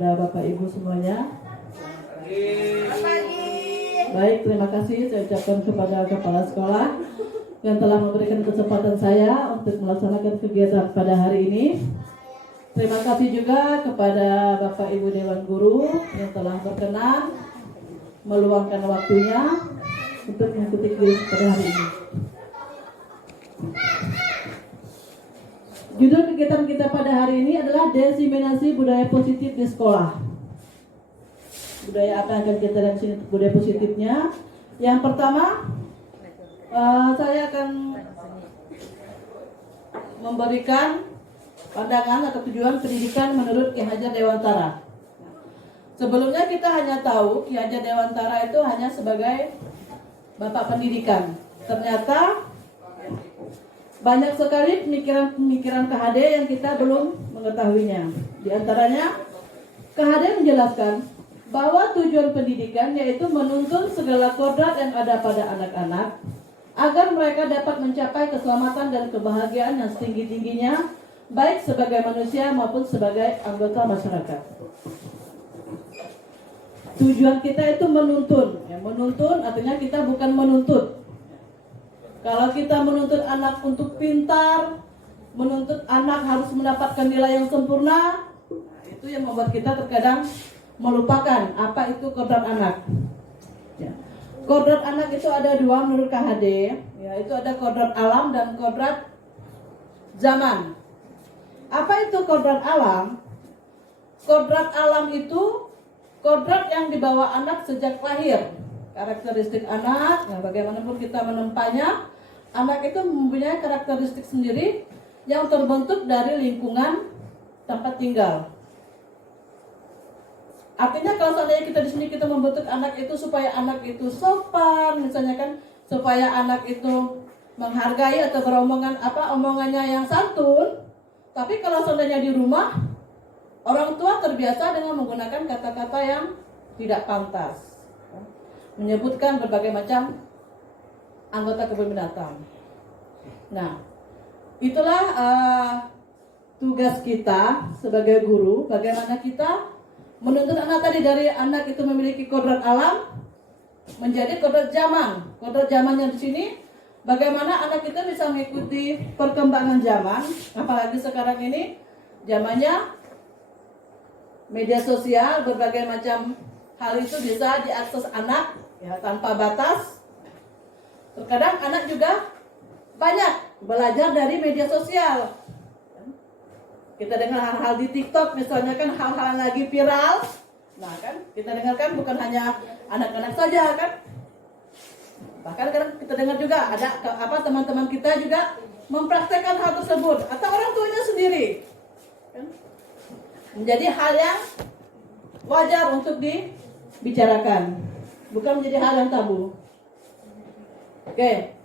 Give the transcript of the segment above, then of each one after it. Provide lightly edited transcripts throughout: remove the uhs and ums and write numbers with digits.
kepada Bapak Ibu semuanya. Baik, terima kasih saya ucapkan kepada Kepala Sekolah yang telah memberikan kesempatan saya untuk melaksanakan kegiatan pada hari ini. Terima kasih juga kepada Bapak Ibu Dewan Guru yang telah berkenan meluangkan waktunya untuk mengikuti kegiatan pada hari ini. Judul kegiatan kita pada hari ini adalah Diseminasi Budaya Positif di Sekolah. Budaya apa yang akan kita lihat di sini, budaya positifnya? Yang pertama, saya akan memberikan pandangan atau tujuan pendidikan menurut Ki Hajar Dewantara. Sebelumnya kita hanya tahu Ki Hajar Dewantara itu hanya sebagai bapak pendidikan. Ternyata banyak sekali pemikiran KHD yang kita belum mengetahuinya. Di antaranya, KHD menjelaskan bahwa tujuan pendidikan yaitu menuntun segala kodrat yang ada pada anak-anak agar mereka dapat mencapai keselamatan dan kebahagiaan yang setinggi-tingginya, baik sebagai manusia maupun sebagai anggota masyarakat. Tujuan kita itu menuntun. Menuntun artinya kita bukan menuntut. Kalau kita menuntut anak untuk pintar, menuntut anak harus mendapatkan nilai yang sempurna, itu yang membuat kita terkadang melupakan apa itu kodrat anak. Kodrat anak itu ada dua menurut KHD, yaitu ada kodrat alam dan kodrat zaman. Apa itu kodrat alam? Kodrat alam itu kodrat yang dibawa anak sejak lahir. Karakteristik anak, bagaimanapun kita menempanya, anak itu mempunyai karakteristik sendiri yang terbentuk dari lingkungan tempat tinggal. Artinya kalau seandainya kita di sini kita membentuk anak itu supaya anak itu sopan, misalnya kan, supaya anak itu menghargai atau omongannya yang santun. Tapi kalau seandainya di rumah, orang tua terbiasa dengan menggunakan kata-kata yang tidak pantas, menyebutkan berbagai macam anggota kebun binatang. Nah, itulah tugas kita sebagai guru, bagaimana kita menuntut anak tadi dari anak itu memiliki kodrat alam menjadi kodrat zaman. Kodrat zamannya di sini bagaimana anak kita bisa mengikuti perkembangan zaman, apalagi sekarang ini zamannya media sosial, berbagai macam hal itu bisa diakses anak tanpa batas. Terkadang anak juga banyak belajar dari media sosial. Kita dengar hal-hal di TikTok misalnya kan, hal-hal yang lagi viral. Nah kan, kita dengarkan bukan hanya anak-anak saja kan. Bahkan kita dengar juga ada teman-teman kita juga mempraktekkan hal tersebut atau orang tuanya sendiri. Menjadi hal yang wajar untuk dibicarakan, bukan menjadi hal yang tabu. Oke.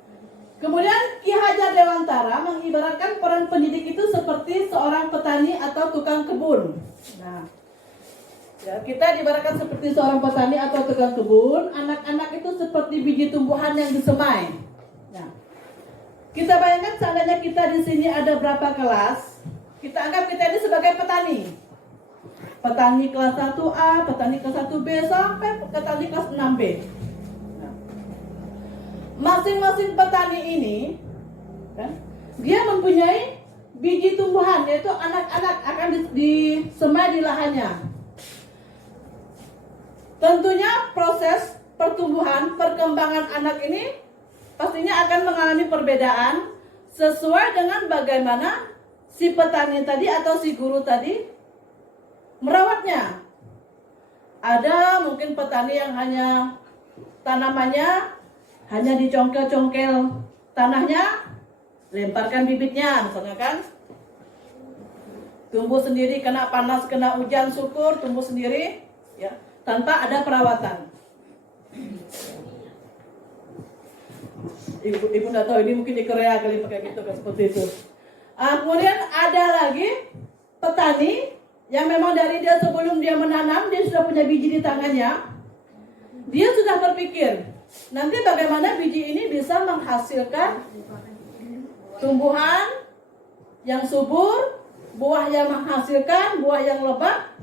Kemudian Ki Hajar Dewantara mengibaratkan peran pendidik itu seperti seorang petani atau tukang kebun. Nah, kita diibaratkan seperti seorang petani atau tukang kebun. Anak-anak itu seperti biji tumbuhan yang disemai. Nah, kita bayangkan seandainya kita di sini ada berapa kelas, kita anggap kita ini sebagai petani. Petani kelas 1A, petani kelas 1B, sampai petani kelas 6B. Masing-masing petani ini kan, dia mempunyai biji tumbuhan, yaitu anak-anak akan disemai di lahannya. Tentunya proses pertumbuhan, perkembangan anak ini pastinya akan mengalami perbedaan sesuai dengan bagaimana si petani tadi atau si guru tadi merawatnya. Ada mungkin petani yang hanya tanamannya hanya dicongkel-congkel tanahnya, lemparkan bibitnya, misalnya kan, tumbuh sendiri, kena panas, kena hujan, syukur, tumbuh sendiri, ya, tanpa ada perawatan. Ibu nggak tahu, ini mungkin di Korea kali pakai gitu kan, seperti itu. Kemudian ada lagi petani yang memang dari dia sebelum dia menanam, dia sudah punya biji di tangannya, dia sudah berpikir, nanti bagaimana biji ini bisa menghasilkan tumbuhan yang subur, buah yang menghasilkan, buah yang lebat.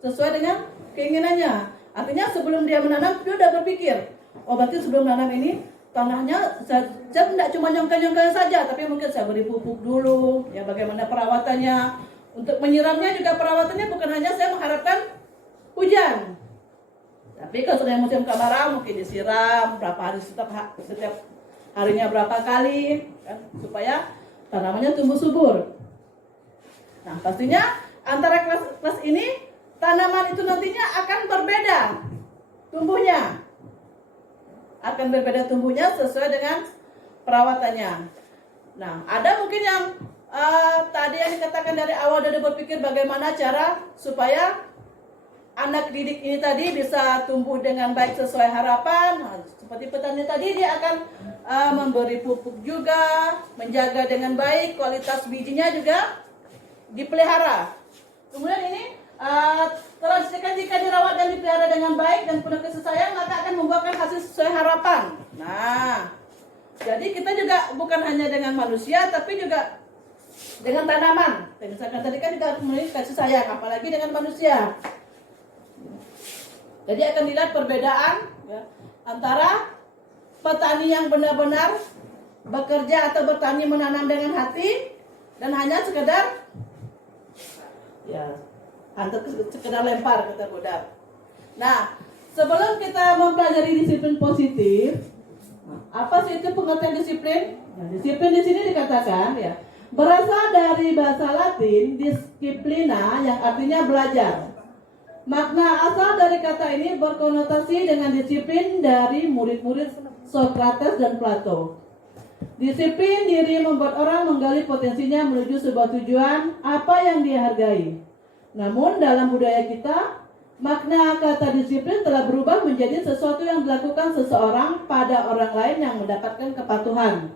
sesuai dengan keinginannya. Artinya sebelum dia menanam, dia udah berpikir, oh berarti sebelum menanam ini tanahnya saya tidak cuma nyongkel-nyongkel saja, tapi mungkin saya beri pupuk dulu, ya bagaimana perawatannya. Untuk menyiramnya juga perawatannya bukan hanya saya mengharapkan hujan, tapi kalau sudah musim kemarau mungkin disiram berapa hari, setiap harinya berapa kali, kan, supaya tanamannya tumbuh subur. Nah pastinya antara kelas ini tanaman itu nantinya akan berbeda tumbuhnya. Akan berbeda tumbuhnya sesuai dengan perawatannya. Nah, ada mungkin yang tadi yang dikatakan dari awal dari berpikir bagaimana cara supaya anak didik ini tadi bisa tumbuh dengan baik sesuai harapan. Nah, seperti petani tadi dia akan memberi pupuk juga, menjaga dengan baik, kualitas bijinya juga dipelihara. Kemudian ini teruskan jika dirawat dan dipelihara dengan baik dan penuh kasih sayang, maka akan membuahkan hasil sesuai harapan. Nah, jadi kita juga bukan hanya dengan manusia, tapi juga dengan tanaman. Misalkan tadi kan kita memiliki kasih sayang, apalagi dengan manusia. Jadi akan dilihat perbedaan ya, antara petani yang benar-benar bekerja atau bertani menanam dengan hati dan hanya sekedar ya sekedar lempar ke tergoda. Nah, sebelum kita mempelajari disiplin positif, apa sih itu pengertian disiplin? Nah, disiplin di sini dikatakan ya berasal dari bahasa Latin disciplina yang artinya belajar. Makna asal dari kata ini berkonotasi dengan disiplin dari murid-murid Socrates dan Plato. Disiplin diri membuat orang menggali potensinya menuju sebuah tujuan apa yang dia hargai. Namun dalam budaya kita, makna kata disiplin telah berubah menjadi sesuatu yang dilakukan seseorang pada orang lain yang mendapatkan kepatuhan.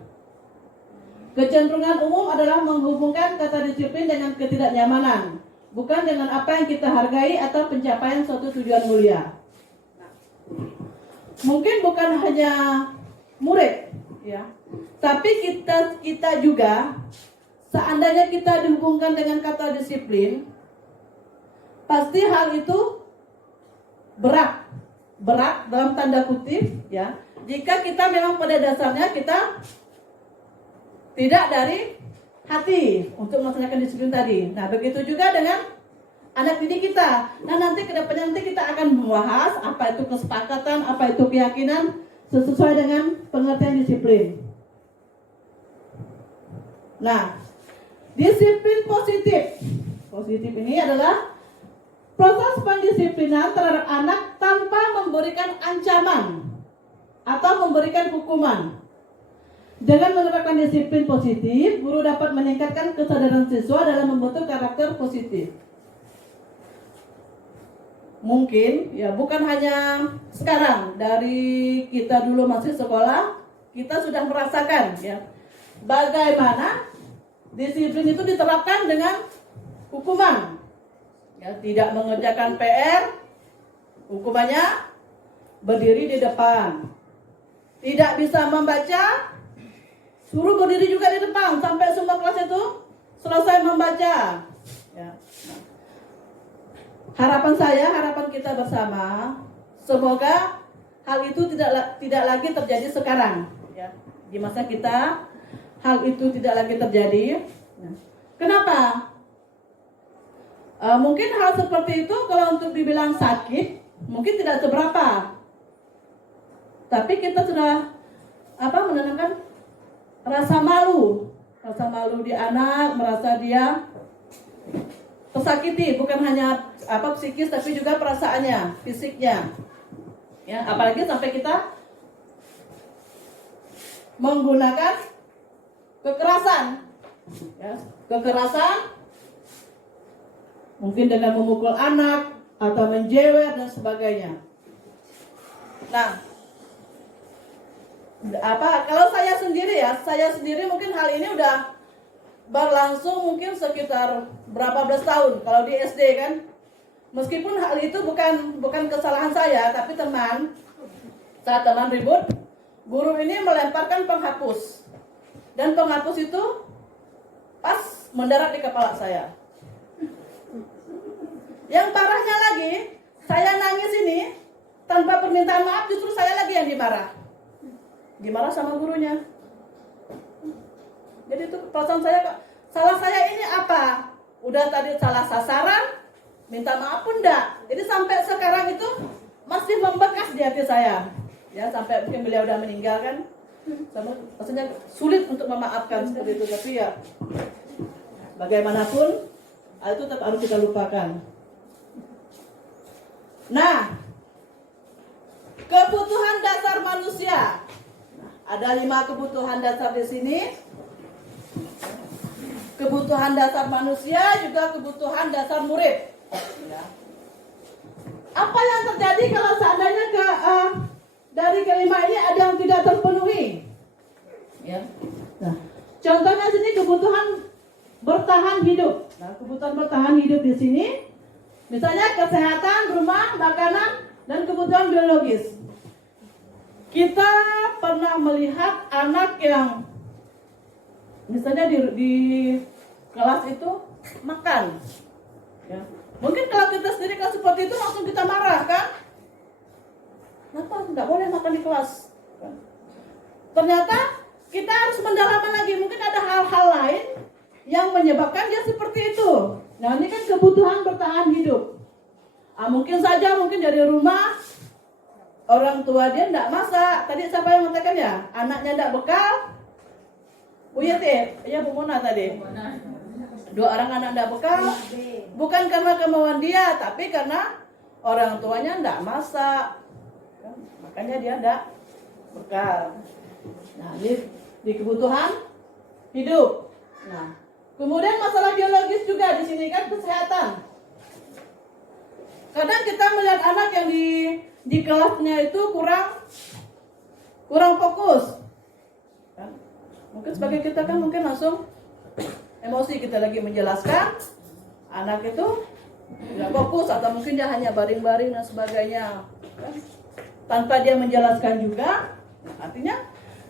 Kecenderungan umum adalah menghubungkan kata disiplin dengan ketidaknyamanan, bukan dengan apa yang kita hargai atau pencapaian suatu tujuan mulia. Mungkin bukan hanya murid, ya, tapi kita juga, seandainya kita dihubungkan dengan kata disiplin, pasti hal itu berat dalam tanda kutip ya. Jika kita memang pada dasarnya kita tidak dari hati untuk melaksanakan disiplin tadi. Nah, begitu juga dengan anak didik kita. Nah, nanti kedepannya kita akan membahas apa itu kesepakatan, apa itu keyakinan sesuai dengan pengertian disiplin. Nah, disiplin positif ini adalah proses pendisiplinan terhadap anak tanpa memberikan ancaman atau memberikan hukuman. Dengan menerapkan disiplin positif, guru dapat meningkatkan kesadaran siswa dalam membentuk karakter positif. Mungkin ya bukan hanya sekarang, dari kita dulu masih sekolah, kita sudah merasakan ya bagaimana disiplin itu diterapkan dengan hukuman. Ya, tidak mengerjakan PR, hukumannya berdiri di depan. Tidak bisa membaca, suruh berdiri juga di depan sampai semua kelas itu selesai membaca. Ya. Nah, harapan kita bersama, semoga hal itu tidak lagi terjadi sekarang. Ya. Di masa kita, hal itu tidak lagi terjadi. Nah, kenapa? Mungkin hal seperti itu kalau untuk dibilang sakit mungkin tidak seberapa, tapi kita sudah menanamkan rasa malu di anak, merasa dia tersakiti, bukan hanya psikis tapi juga perasaannya, fisiknya. Ya, apalagi sampai kita menggunakan kekerasan, ya, kekerasan. Mungkin dengan memukul anak atau menjewer dan sebagainya. Nah, kalau saya sendiri mungkin hal ini udah berlangsung mungkin sekitar berapa belas tahun kalau di SD kan. Meskipun hal itu bukan kesalahan saya, tapi saat teman ribut, guru ini melemparkan penghapus. Dan penghapus itu pas mendarat di kepala saya. Yang parahnya lagi, saya nangis ini tanpa permintaan maaf, justru saya lagi yang dimarah. Dimarah sama gurunya. Jadi itu perasaan saya, salah saya ini apa? Udah tadi salah sasaran, minta maaf pun enggak. Jadi sampai sekarang itu masih membekas di hati saya. Ya, sampai mungkin beliau udah meninggal kan. Sama, maksudnya sulit untuk memaafkan seperti itu, tapi ya bagaimanapun hal itu tetap harus kita lupakan. Nah, kebutuhan dasar manusia. Ada 5 kebutuhan dasar di sini. Kebutuhan dasar manusia juga kebutuhan dasar murid. Ya. Apa yang terjadi kalau seandainya dari kelima ini ada yang tidak terpenuhi? Ya. Nah, contohnya sini kebutuhan bertahan hidup. Nah, kebutuhan bertahan hidup di sini, misalnya kesehatan, rumah, makanan, dan kebutuhan biologis. Kita pernah melihat anak yang misalnya di kelas itu makan. Ya. Mungkin kalau kita sendiri kan seperti itu langsung kita marah kan? Kenapa nggak boleh makan di kelas? Ternyata kita harus mendalaman lagi. Mungkin ada hal-hal lain yang menyebabkan dia seperti itu. Nah, ini kan kebutuhan bertahan hidup. Mungkin saja dari rumah orang tua dia tidak masak. Tadi siapa yang mengatakan ya? Anaknya tidak bekal. Bu Yati, ya Bu Mona tadi. 2 orang anak tidak bekal. Bukan karena kemauan dia, tapi karena orang tuanya tidak masak. Makanya dia tidak bekal. Nah, ini di kebutuhan hidup. Nah, kemudian masalah biologis juga di sini kan kesehatan. Kadang kita melihat anak yang di kelasnya itu kurang fokus. Kan? Mungkin sebagai kita kan mungkin langsung emosi kita lagi menjelaskan, anak itu tidak fokus atau mungkin dia hanya baring-baring dan sebagainya. Kan? Tanpa dia menjelaskan juga, artinya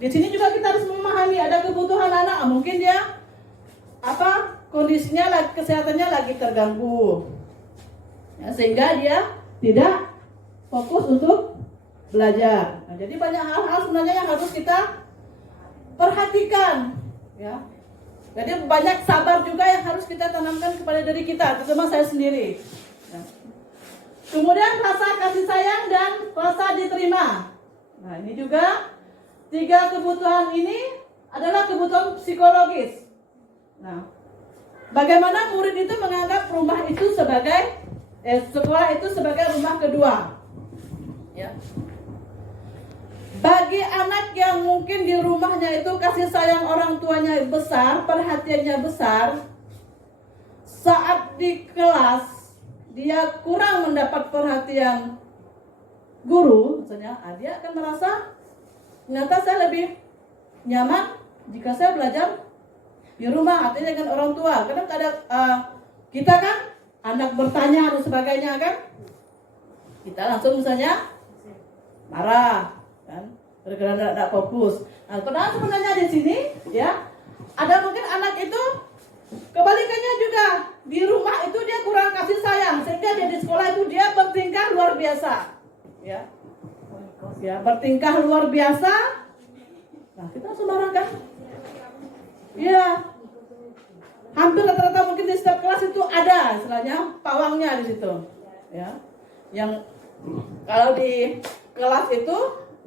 di sini juga kita harus memahami ada kebutuhan anak, mungkin dia kondisinya kesehatannya lagi terganggu. Ya, sehingga dia tidak fokus untuk belajar. Nah, jadi banyak hal-hal sebenarnya yang harus kita perhatikan, ya. Jadi banyak sabar juga yang harus kita tanamkan kepada diri kita, terutama saya sendiri. Ya. Kemudian rasa kasih sayang dan rasa diterima. Nah, ini juga 3 kebutuhan ini adalah kebutuhan psikologis. Nah, bagaimana murid itu menganggap rumah itu sebagai sekolah itu sebagai rumah kedua. Ya. Bagi anak yang mungkin di rumahnya itu kasih sayang orang tuanya besar, perhatiannya besar, saat di kelas dia kurang mendapat perhatian guru, misalnya, dia akan merasa ternyata saya lebih nyaman jika saya belajar di rumah, artinya dengan orang tua. Kadang ada kita kan anak bertanya dan sebagainya kan, kita langsung misalnya marah kan, gara-gara tidak fokus. Nah, padahal sebenarnya di sini ya ada mungkin anak itu kebalikannya juga, di rumah itu dia kurang kasih sayang sehingga dia di sekolah itu dia bertingkah luar biasa, ya bertingkah luar biasa. Nah, kita langsung marah kan, ya. Hampir rata-rata mungkin di setiap kelas itu ada istilahnya pawangnya di situ, ya. Yang kalau di kelas itu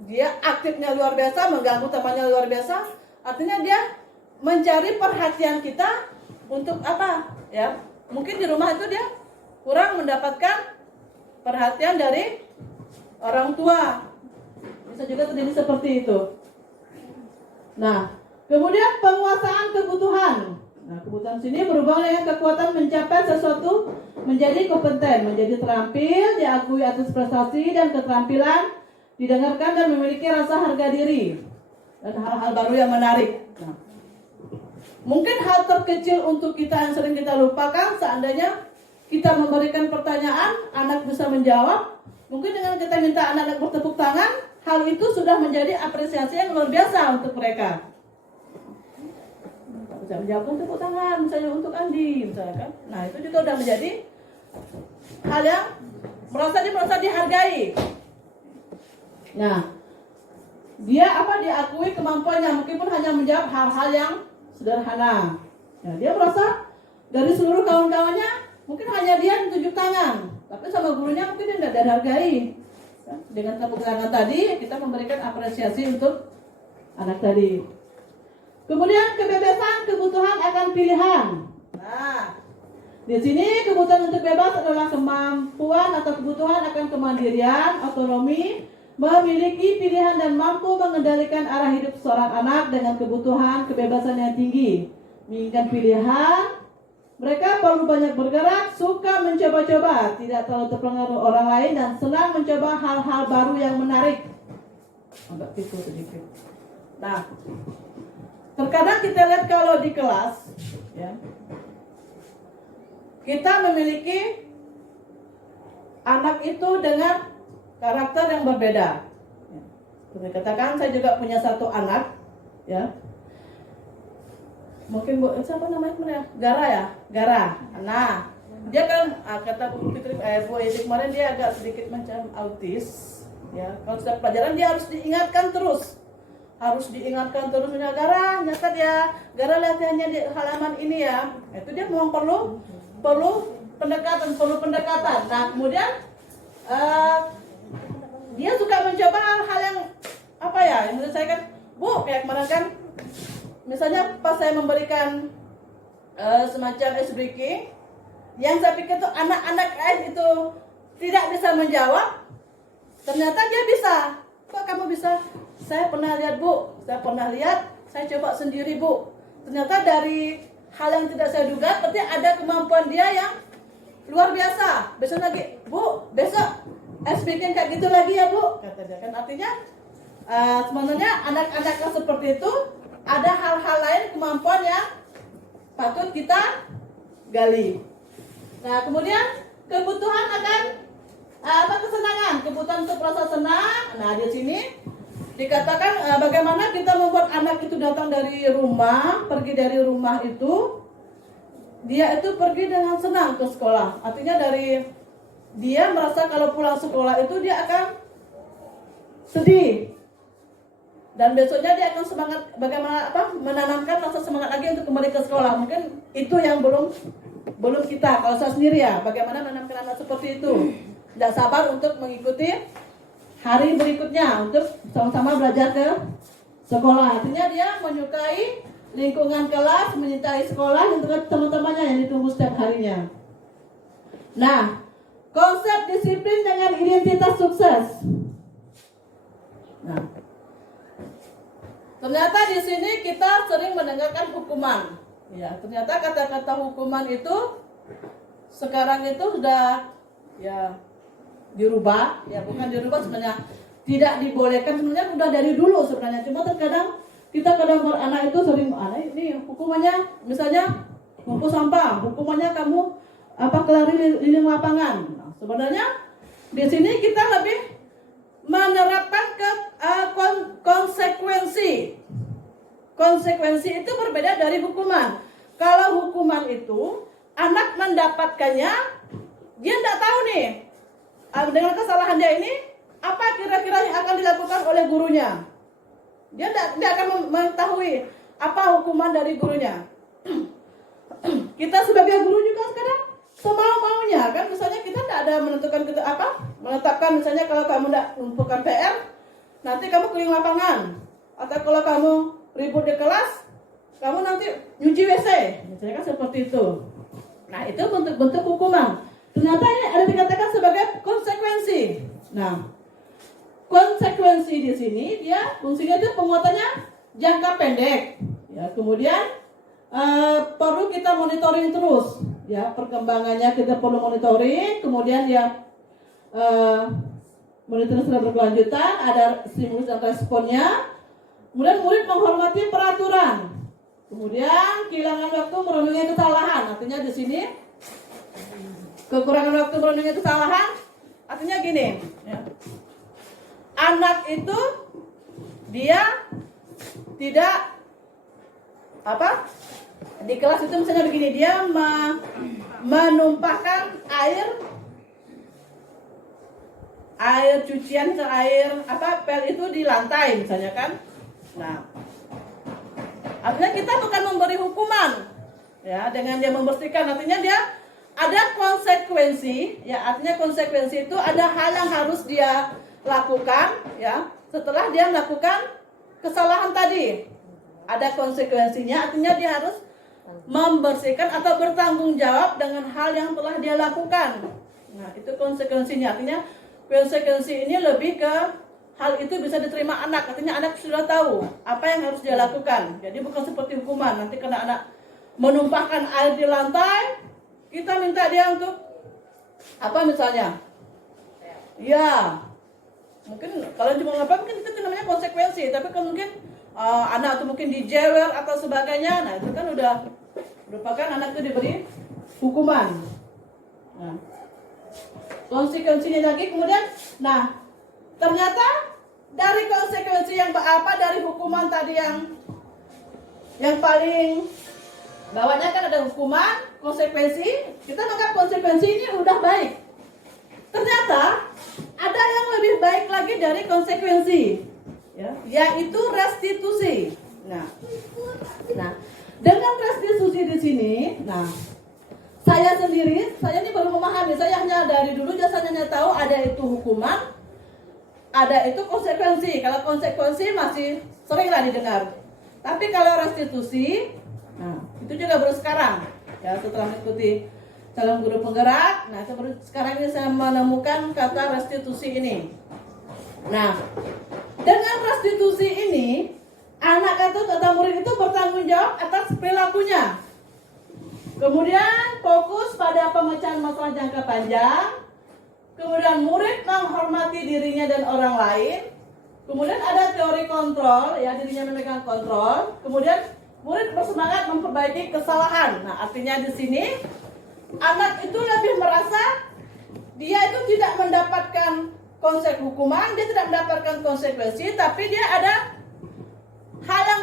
dia aktifnya luar biasa, mengganggu temannya luar biasa, artinya dia mencari perhatian kita untuk apa? Ya, mungkin di rumah itu dia kurang mendapatkan perhatian dari orang tua. Bisa juga terjadi seperti itu. Nah, kemudian penguasaan kebutuhan. Nah, kebutuhan sini berhubungan dengan kekuatan mencapai sesuatu, menjadi kompeten, menjadi terampil, diakui atas prestasi dan keterampilan, didengarkan dan memiliki rasa harga diri, dan hal-hal baru yang menarik. Nah, mungkin hal terkecil untuk kita yang sering kita lupakan, seandainya kita memberikan pertanyaan, anak bisa menjawab, mungkin dengan kita minta anak-anak bertepuk tangan, hal itu sudah menjadi apresiasi yang luar biasa untuk mereka. Bisa menjawab tepuk tangan, misalnya untuk Andi, misalkan. Nah, itu juga sudah menjadi hal yang merasa dihargai. Nah, dia diakui kemampuannya, meskipun hanya menjawab hal-hal yang sederhana. Ya, dia merasa dari seluruh kawan-kawannya mungkin hanya dia yang tunjuk tangan, tapi sama gurunya mungkin dia tidak dihargai. Dengan tepuk tangan tadi kita memberikan apresiasi untuk anak tadi. Kemudian kebebasan kebutuhan akan pilihan. Nah, di sini kebutuhan untuk bebas adalah kemampuan atau kebutuhan akan kemandirian, otonomi, memiliki pilihan dan mampu mengendalikan arah hidup seorang anak dengan kebutuhan kebebasan yang tinggi. Menginginkan pilihan, mereka perlu banyak bergerak, suka mencoba-coba, tidak terlalu terpengaruh orang lain, dan senang mencoba hal-hal baru yang menarik. Agak tipu sedikit. Nah, terkadang kita lihat kalau di kelas, ya, kita memiliki anak itu dengan karakter yang berbeda. Seperti katakan, saya juga punya satu anak, ya. Mungkin siapa namanya? Gara ya, Gara. Nah, dia kan kata Bu Fitri, Bu Edi kemarin, dia agak sedikit macam autis, ya. Kalau setiap pelajaran dia harus diingatkan terus. Punya Gara, nyata dia, Gara latihannya di halaman ini ya. Itu dia memang perlu pendekatan. Nah, kemudian dia suka mencoba hal-hal yang yang menurut saya kan, Bu, kayak kemarin kan, misalnya pas saya memberikan semacam ice breaking, yang saya pikir tuh anak-anak lain itu tidak bisa menjawab, ternyata dia bisa. Kok kamu bisa? Saya pernah lihat, Bu. Saya coba sendiri, Bu. Ternyata dari hal yang tidak saya duga, berarti ada kemampuan dia yang luar biasa. Besok lagi, Bu, besok bikin kayak gitu lagi ya, Bu, kata dia. Kan artinya sebenarnya anak-anak yang seperti itu ada hal-hal lain, kemampuan yang patut kita gali. Nah, kemudian kebutuhan akan kesenangan, kebutuhan untuk merasa senang. Nah, di sini dikatakan bagaimana kita membuat anak itu datang dari rumah, pergi dari rumah itu, dia itu pergi dengan senang ke sekolah. Artinya dari dia merasa kalau pulang sekolah itu dia akan sedih. Dan besoknya dia akan semangat, bagaimana menanamkan rasa semangat lagi untuk kembali ke sekolah. Mungkin itu yang belum kita, kalau saya sendiri ya, bagaimana menanamkan anak seperti itu. Tidak sabar untuk mengikuti hari berikutnya, untuk sama-sama belajar ke sekolah. Artinya dia menyukai lingkungan kelas, menyintai sekolah, dan teman-temannya yang ditunggu setiap harinya. Nah, konsep disiplin dengan identitas sukses. Nah, ternyata di sini kita sering mendengarkan hukuman. Ya, ternyata kata-kata hukuman itu sekarang itu sudah dirubah. Ya, bukan dirubah sebenarnya, tidak dibolehkan sebenarnya, sudah dari dulu sebenarnya. Cuma terkadang kita beranak itu sering ini hukumannya, misalnya ngumpul sampah, hukumannya kamu keliling lapangan. Nah, sebenarnya di sini kita lebih menerapkan konsekuensi. Konsekuensi itu berbeda dari hukuman. Kalau hukuman itu anak mendapatkannya, dia tidak tahu nih dengan kesalahan dia ini apa kira-kira yang akan dilakukan oleh gurunya. Dia tidak akan mengetahui apa hukuman dari gurunya. Kita sebagai guru juga sekarang semau-maunya kan, misalnya kita tidak ada menetapkan misalnya kalau kamu tidak mengumpulkan PR, nanti kamu keliling lapangan, atau kalau kamu ribut di kelas, kamu nanti nyuci WC, misalnya kan seperti itu. Nah, itu bentuk-bentuk hukuman. Ternyata ini ada dikatakan sebagai konsekuensi. Nah, konsekuensi di sini dia fungsinya itu penguatannya jangka pendek. Ya, kemudian perlu kita monitoring terus. Ya, perkembangannya kita perlu monitoring. Kemudian monitoring secara berkelanjutan, ada stimulus dan responnya. Kemudian murid menghormati peraturan. Kemudian kehilangan waktu merenungi kesalahan. Artinya di sini kekurangan waktu merenungi kesalahan. Artinya gini, ya. Anak itu dia tidak di kelas itu misalnya begini, dia menumpahkan air air cucian ke air pel itu di lantai misalnya kan. Nah, artinya kita bukan memberi hukuman ya dengan dia membersihkan, artinya dia ada konsekuensi ya, artinya konsekuensi itu ada hal yang harus dia lakukan ya setelah dia melakukan kesalahan tadi. Ada konsekuensinya, artinya dia harus membersihkan atau bertanggung jawab dengan hal yang telah dia lakukan. Nah, itu konsekuensinya, artinya konsekuensi ini lebih ke hal itu bisa diterima anak, artinya anak sudah tahu apa yang harus dia lakukan. Jadi bukan seperti hukuman, nanti kena anak menumpahkan air di lantai, kita minta dia untuk apa misalnya? Ya, mungkin kalau cuma ngapa mungkin itu namanya konsekuensi, tapi kan mungkin anak atau mungkin dijewer atau sebagainya, nah itu kan udah merupakan anak itu diberi hukuman. Nah, konsekuensinya lagi kemudian, nah ternyata dari konsekuensi yang dari hukuman tadi yang paling bawahnya kan ada hukuman, konsekuensi, kita anggap konsekuensi ini udah baik. Ternyata ada yang lebih baik lagi dari konsekuensi, ya, yaitu restitusi. Nah, dengan restitusi di sini, nah saya ini baru memahami. Saya hanya dari dulu jasanya tahu ada itu hukuman, ada itu konsekuensi. Kalau konsekuensi masih seringlah didengar. Tapi kalau restitusi, nah itu juga baru sekarang. Ya setelah mengikuti calon guru penggerak, nah sekarang ini saya menemukan kata restitusi ini. Nah, dengan restitusi ini, anak atau murid itu bertanggung jawab atas perilakunya. Kemudian fokus pada pemecahan masalah jangka panjang. Kemudian murid menghormati dirinya dan orang lain. Kemudian ada teori kontrol, ya dirinya memegang kontrol. Kemudian murid bersemangat memperbaiki kesalahan. Nah, artinya di sini anak itu lebih merasa dia itu tidak mendapatkan konsep hukuman, dia tidak mendapatkan konsekuensi, tapi dia ada hal yang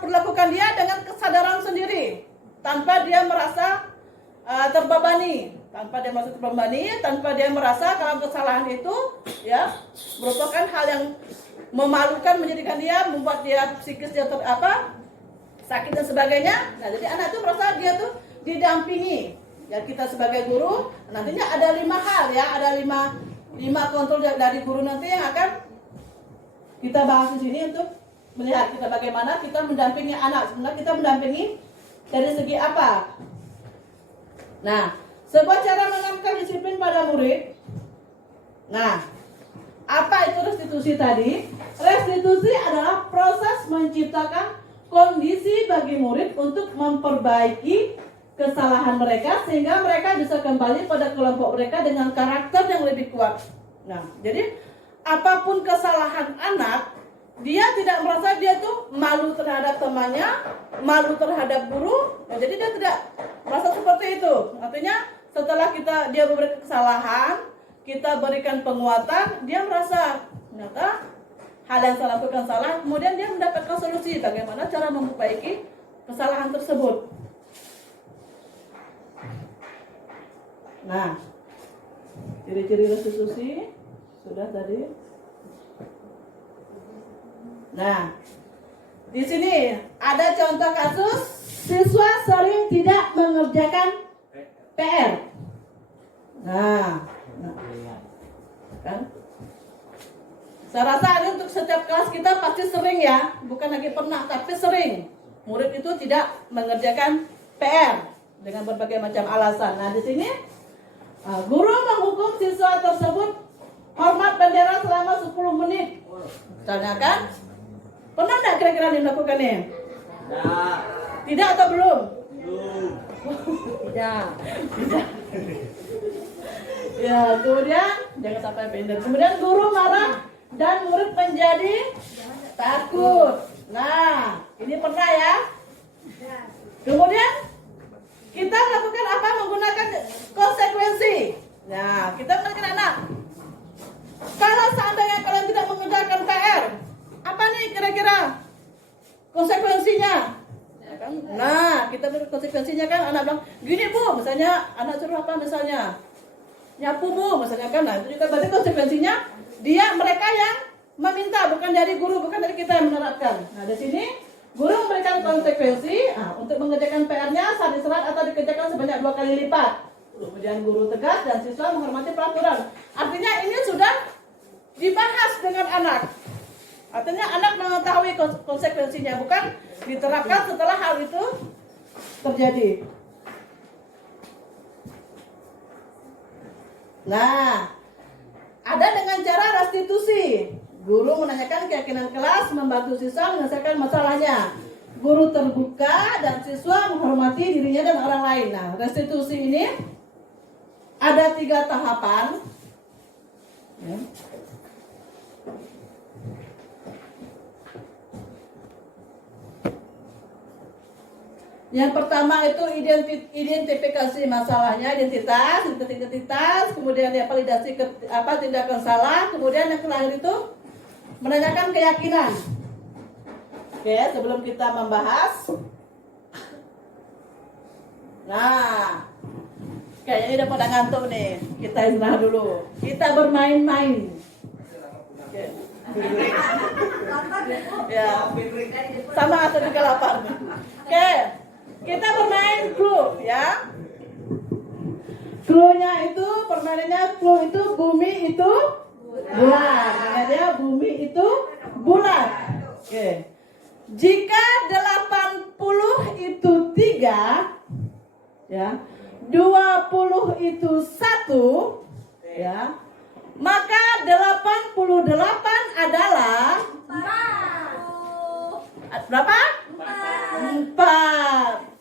perlakukan dia dengan kesadaran sendiri, tanpa dia merasa terbebani, tanpa dia merasa kalau kesalahan itu ya merupakan hal yang memalukan, menjadikan dia, membuat dia psikis dia sakit dan sebagainya. Nah, jadi anak itu merasa dia tuh didampingi. Ya kita sebagai guru nantinya ada 5 hal ya, ada 5 kontrol dari guru nanti yang akan kita bahas di sini untuk melihat kita bagaimana kita mendampingi anak. Sebenarnya kita mendampingi dari segi apa? Nah, sebuah cara menanamkan disiplin pada murid. Nah, apa itu restitusi tadi? Restitusi adalah proses menciptakan kondisi bagi murid untuk memperbaiki kesalahan mereka sehingga mereka bisa kembali pada kelompok mereka dengan karakter yang lebih kuat. Nah, jadi apapun kesalahan anak, dia tidak merasa dia tuh malu terhadap temannya, malu terhadap guru. Nah, jadi dia tidak merasa seperti itu. Artinya setelah dia memberi kesalahan, kita berikan penguatan, dia merasa ternyata hal yang saya lakukan salah, kemudian dia mendapatkan solusi bagaimana cara memperbaiki kesalahan tersebut. Nah, ciri-ciri restitusi sudah tadi. Nah, di sini ada contoh kasus siswa sering tidak mengerjakan PR. Nah, kan? Saya rasa ini untuk setiap kelas kita pasti sering ya, bukan lagi pernah, tapi sering. Murid itu tidak mengerjakan PR dengan berbagai macam alasan. Nah, di sini guru menghukum siswa tersebut hormat bendera selama 10 menit. Misalnya kan? Pernah enggak kira-kira melakukannya? Tidak. Tidak atau belum? Belum. Tidak. Ya, kemudian jangan sampai pindah. Kemudian guru marah dan murid menjadi takut. Nah, ini pernah ya? Kemudian kita melakukan apa? Menggunakan konsekuensi. Nah, kita menggunakan anak. Kalau seandainya kalian tidak mengerjakan PR, apa nih kira-kira konsekuensinya? Ya kan? Nah, kita beri konsekuensinya kan, anak bilang, gini bu, misalnya anak suruh apa misalnya? nyapumu misalnya kan. Nah, itu juga berarti konsekuensinya mereka yang meminta, bukan dari guru, bukan dari kita yang menerapkan. Nah, di sini guru memberikan konsekuensi untuk mengerjakan PR-nya saat diserat atau dikerjakan sebanyak 2 kali lipat. Kemudian guru tegas dan siswa menghormati peraturan. Artinya ini sudah dibahas dengan anak. Artinya anak mengetahui konsekuensinya, bukan diterapkan setelah hal itu terjadi. Nah, ada dengan cara restitusi. Guru menanyakan keyakinan kelas, membantu siswa menyelesaikan masalahnya. Guru terbuka dan siswa menghormati dirinya dan orang lain. Nah, restitusi ini ada 3 tahapan. Ya. Yang pertama itu identifikasi masalahnya, identitas, kemudian ya validasi tindakan salah, kemudian yang terakhir itu menanyakan keyakinan. Oke, sebelum kita membahas, nah, kayaknya ini udah pada ngantuk nih, kita istirahat dulu, kita bermain-main. Oke. Ya, sama atau juga lapar. Oke. Kita bermain clue ya. Clue-nya itu permainannya clue itu bumi itu bulat. Karena dia bumi itu bulat. Oke. Jika 80 itu 3 ya, 20 itu 1 ya, maka 88 adalah 4. Berapa? 4.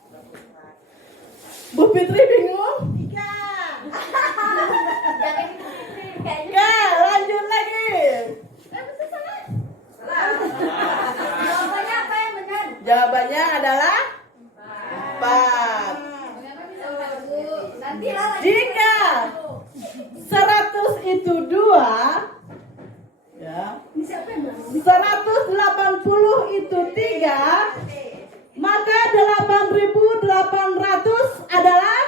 Bu Fitri bingung? 3. Oke, lanjut lagi. Jawabannya apa yang benar? Jawabannya adalah 4. Jika 100 itu 2 ya, 180 itu 3, maka 8.800 adalah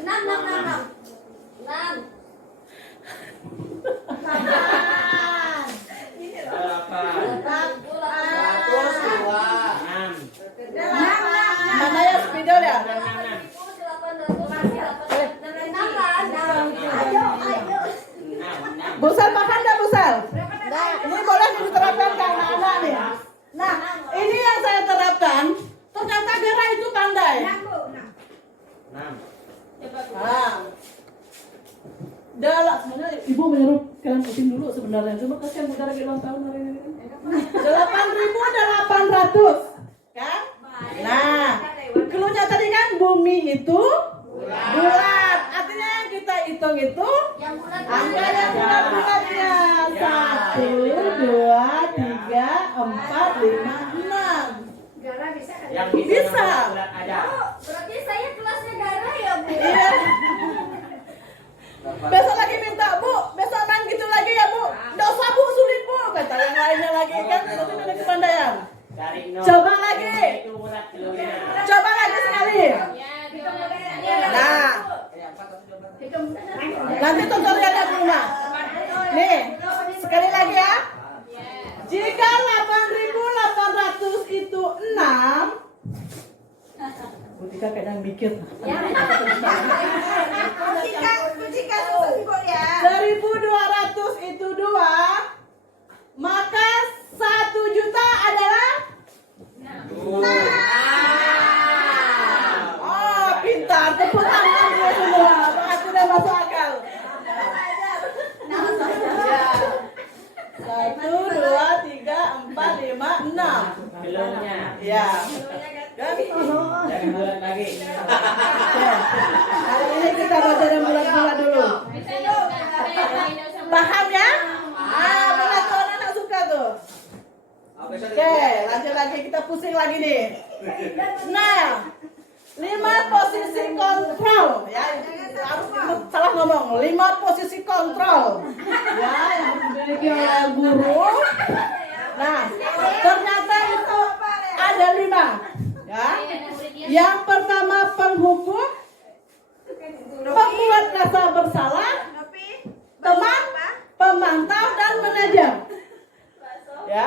6. Mana ya spidol ya? Busal makan dah Busal? Nah, ini boleh diterapkan ke anak-anak nih. Nah, ini yang saya terapkan. Ternyata Dera itu pandai. Dalam sebenarnya ibu menyuruh kalian puting dulu sebenarnya. Cuma kasihan Bunda lagi ulang tahun hari ini. 8.800 kan? Nah, clue-nya tadi kan bumi itu bulat. Artinya yang kita hitung itu angka yang bulat-bulatnya 1, 2, 3, 4, 5, 6. Yang bisa. Berarti saya kelasnya Gara ya, Bu? Iya. Besok lagi minta, Bu, besok main gitu lagi ya, Bu. Nggak usah, Bu, sulit, Bu. Kata yang lainnya lagi kan, itu ada kepandaian. Coba lagi. Coba lagi sekali. Nah, nanti tutorialnya di rumah. Nih, sekali lagi ya. Jika 8.800 itu 6, Jika kadang mikir. 1.200 itu 2, maka 1 juta adalah 6. Oh, pintar. Tepuk tangan dia semua. Berarti sudah masuk akal. 1, 2, 3, 4, 5, 6. Belumnya. Ya. Jangan bulat lagi. Hari ini kita baca yang bulat-bulat dulu. Paham ya? Bulat tuh anak suka tuh. Oke, lanjut lagi, kita pusing lagi nih. Nah, 5 posisi kontrol ya, harus salah ngomong. 5 posisi kontrol ya yang dimiliki oleh guru. Nah, ternyata itu ada 5 ya. Yang pertama penghukum, bersalah, Tapi teman, pemantau, dan manajer. Ya.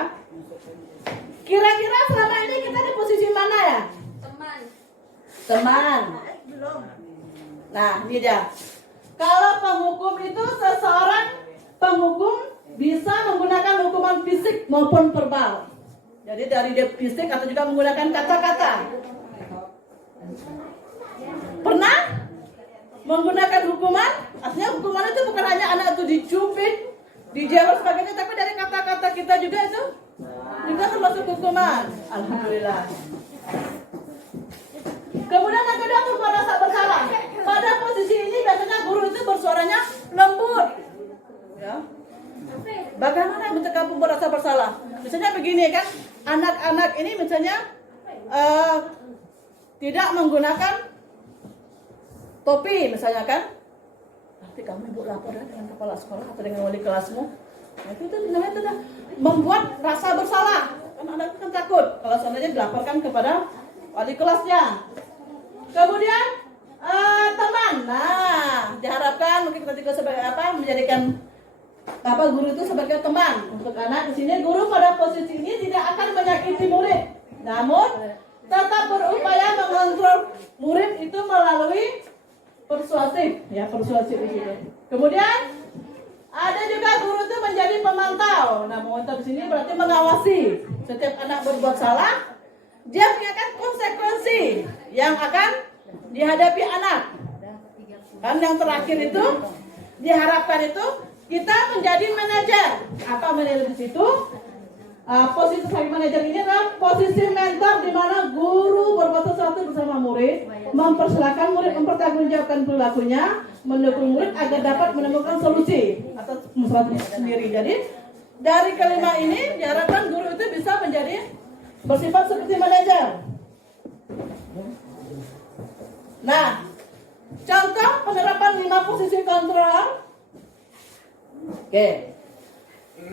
Kira-kira selama ini kita di posisi mana ya? teman. Teman. Belum. Nah, ini dia. Kalau penghukum itu seseorang penghukum bisa menggunakan hukuman fisik maupun verbal. Jadi dari dia fisik atau juga menggunakan kata-kata. Pernah menggunakan hukuman? Artinya hukuman itu bukan hanya anak itu dicubit, dijewer sebagainya, tapi dari kata-kata kita juga itu juga termasuk hukuman. Alhamdulillah. Kemudian yang kedua tuh merasa bersalah. Pada posisi ini biasanya guru itu bersuaranya lembut. Ya. Bagaimana bentuk kamu merasa bersalah? Misalnya begini kan, anak-anak ini misalnya tidak menggunakan topi misalnya kan. Nanti kamu ibu lapor ya dengan kepala sekolah atau dengan wali kelasmu. Nah, itu namanya itu membuat rasa bersalah. Kan anak itu kan takut kalau seandainya dilaporkan kepada wali kelasnya. Kemudian teman, nah diharapkan mungkin kita juga sebagai apa menjadikan apa guru itu sebagai teman untuk anak. Di sini guru pada posisi ini tidak akan menyakiti murid, namun tetap berupaya mengontrol murid itu melalui persuasif, ya persuasif di sini. Kemudian ada juga guru itu menjadi pemantau. Nah, memantau di sini berarti mengawasi setiap anak berbuat salah. Dia punya konsekuensi yang akan dihadapi anak. Dan yang terakhir itu diharapkan itu kita menjadi manajer. Apa manajer di situ? Posisi sebagai manajer ini adalah posisi mentor di mana guru berbuat sesuatu bersama murid, mempersilahkan murid mempertanggungjawabkan perilakunya, mendukung murid agar dapat menemukan solusi atas masalahnya sendiri. Jadi dari kelima ini diharapkan guru itu bisa menjadi bersifat seperti manajer. Nah, contoh penerapan 5 posisi kontrol. Oke.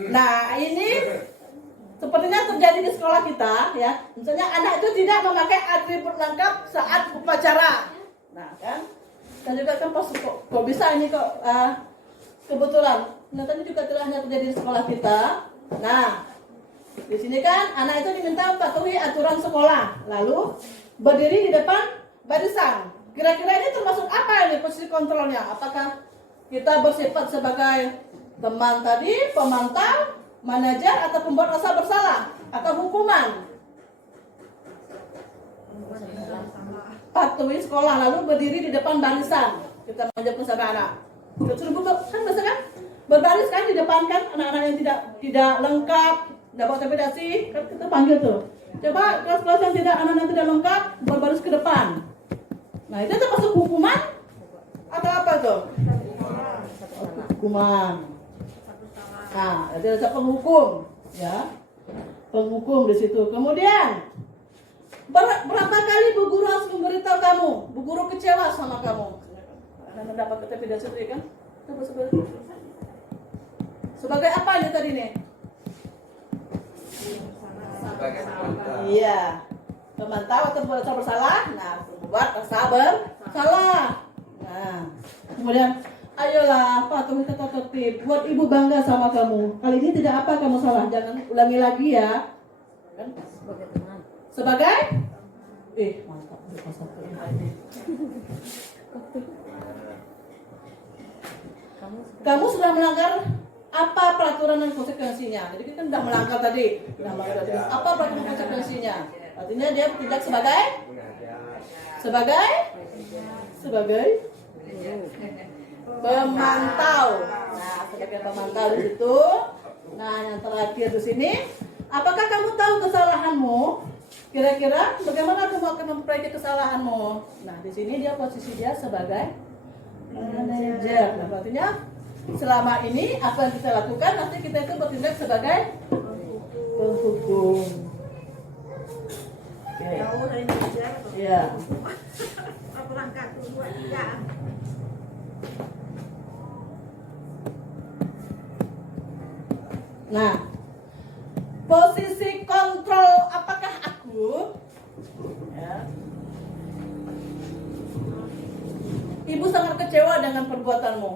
Nah, ini sepertinya terjadi di sekolah kita, ya. Misalnya anak itu tidak memakai atribut lengkap saat upacara. Nah, kan? Dan juga kan kok bisa ini kok kebetulan. Nah, tadi juga telah terjadi di sekolah kita. Nah, di sini kan anak itu diminta patuhi aturan sekolah, lalu berdiri di depan barisan. Kira-kira ini termasuk apa ini posisi kontrolnya? Apakah kita bersifat sebagai teman tadi, pemantau, manajer, atau pembuat rasa bersalah atau hukuman? Patuhi sekolah lalu berdiri di depan barisan. Kita menjawab sama anak. Kan biasa kan berbaris kan di depan kan anak-anak yang tidak lengkap. Dapat TPDasi, kan kita panggil tuh. Coba kelas-kelas yang anak-anak tidak lengkap berbaris ke depan. Nah, itu termasuk hukuman atau apa tuh? Hukuman. Nah, ada penghukum, ya. Penghukum di situ. Kemudian berapa kali bu guru harus memberitahu kamu? Bu guru kecewa sama kamu. Anak dapat TPDasi itu kan? Sebagai apa ini tadi nih? Sebagai pemantau. Iya, pemantau atau membuat rasa bersalah. Nah, membuat rasa bersalah. Nah, kemudian ayolah patuhi tata tertib. Buat ibu bangga sama kamu. Kali ini tidak apa kamu salah. Jangan ulangi lagi ya. Kan? Sebagai teman. Sebagai? Mantap. Kamu sudah melanggar apa peraturan dan konsekuensinya? Jadi kita sudah melanggar tadi. Apa peraturan dan konsekuensinya? Artinya dia tidak sebagai pemantau. Nah, sebagai pemantau di situ. Nah, yang terakhir di sini, apakah kamu tahu kesalahanmu? Kira-kira bagaimana kamu akan memperbaiki kesalahanmu? Nah, di sini dia posisi dia sebagai manajer. Nah, artinya selama ini apa yang kita lakukan nanti kita itu bertindak sebagai penghukum. Jauh dari manajer. Iya. Aku langkah 2, 3. Nah, posisi kontrol apakah aku? Ya. Ibu sama sangat kecewa dengan perbuatanmu.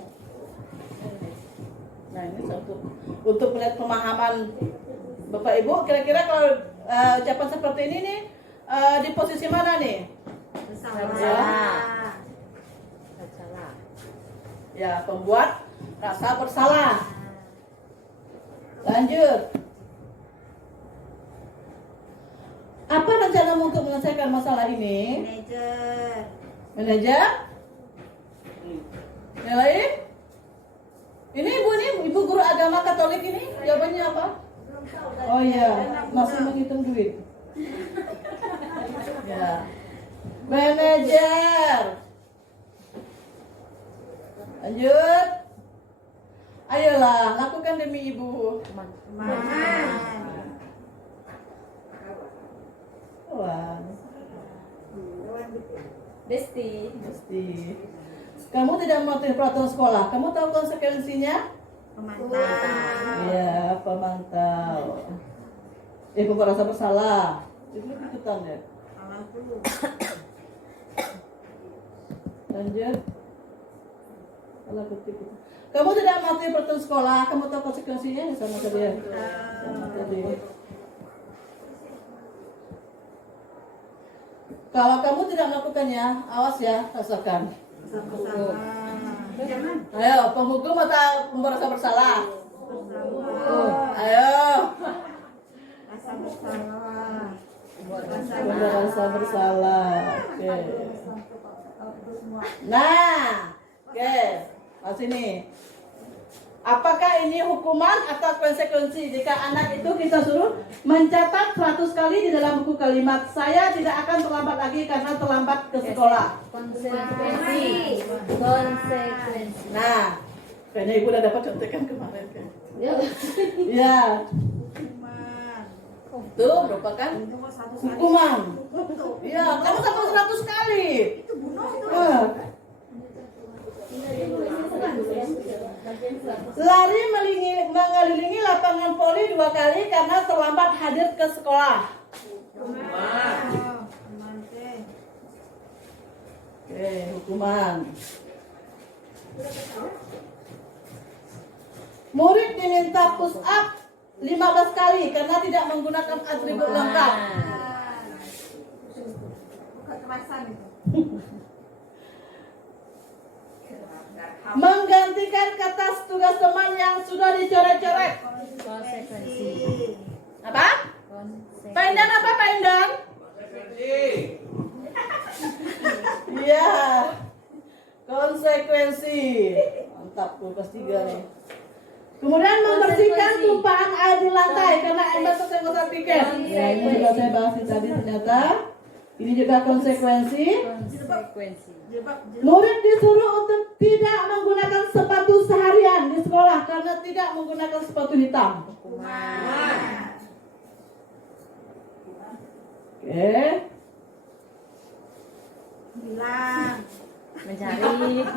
Nah ini satu untuk melihat pemahaman Bapak Ibu, kira-kira kalau ucapan seperti ini nih di posisi mana nih? Bersalah. Ya, pembuat rasa bersalah. Lanjut. Apa rencanamu untuk menyelesaikan masalah ini? Manajer. Manajer? Yang lain? Ini ibu guru agama Katolik ini jawabannya apa? Oh iya, masih menghitung duit. Ya. Manajer. Lanjut. Ayolah, lakukan demi ibu. Teman. Wah, Besti. pasti. Kamu tidak mematuhi peraturan sekolah. Kamu tahu konsekuensinya? Pemantau. Iya, pemantau. Pembuat rasa bersalah. Itu ikutan ya. Salah dulu. Lanjut. Salah kutip. Kamu tidak mematuhi peraturan sekolah. Kamu tahu konsekuensinya? Sama tadi ya. Sama tadi. Kalau kamu tidak melakukannya, awas ya, rasakan. Sama-sama. Jangan. Ayo, penghukum atau merasa bersalah? Bersalah. Ayo, Rasa bersalah. merasa bersalah. Oke. Nah, oke, pas ini. Apakah ini hukuman atau konsekuensi jika anak itu kita suruh mencatat 100 kali di dalam buku kalimat saya tidak akan terlambat lagi karena terlambat ke sekolah. Konsekuensi. Nah, kayaknya ibu udah dapat contekan kemarin kan? Ya, itu merupakan hukuman. Iya, kamu sampai 100 kali. Itu bunuh tuh. Lari mengelilingi lapangan voli 2 kali karena terlambat hadir ke sekolah. Oke, hukuman. Murid diminta push up 15 kali karena tidak menggunakan atribut lengkap. Kekerasan itu. Menggantikan kertas tugas teman yang sudah dicoret-coret. Konsekuensi. Apa? Pak Indan apa Pak Indan? Iya. Konsekuensi. Mantap, kelas 3 nih. Kemudian membersihkan tumpahan air di lantai karena Anda tersenggol pikir. Ya, ini juga saya bahas tadi ternyata. Ini juga konsekuensi. Murid disuruh untuk tidak menggunakan sepatu seharian di sekolah karena tidak menggunakan sepatu hitam. Oke. Bilang. Mencari.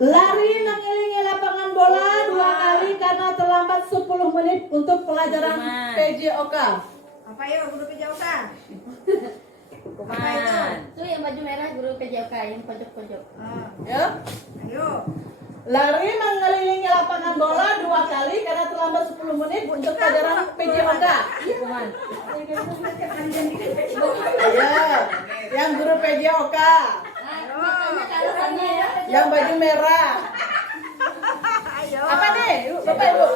Lari mengelilingi lapangan bola 2 kali karena terlambat 10 menit untuk pelajaran PJOK. Apa yuk guru PJOK? Hukuman. Itu yang baju merah guru PJOK yang pojok-pojok. Ya. Ayo. Lari mengelilingi lapangan bola 2 kali karena terlambat 10 menit untuk pelajaran PJOK. Hukuman. Ayo, yang guru PJOK, yang baju merah. Ayo. Apa nih, Bapak Ibu?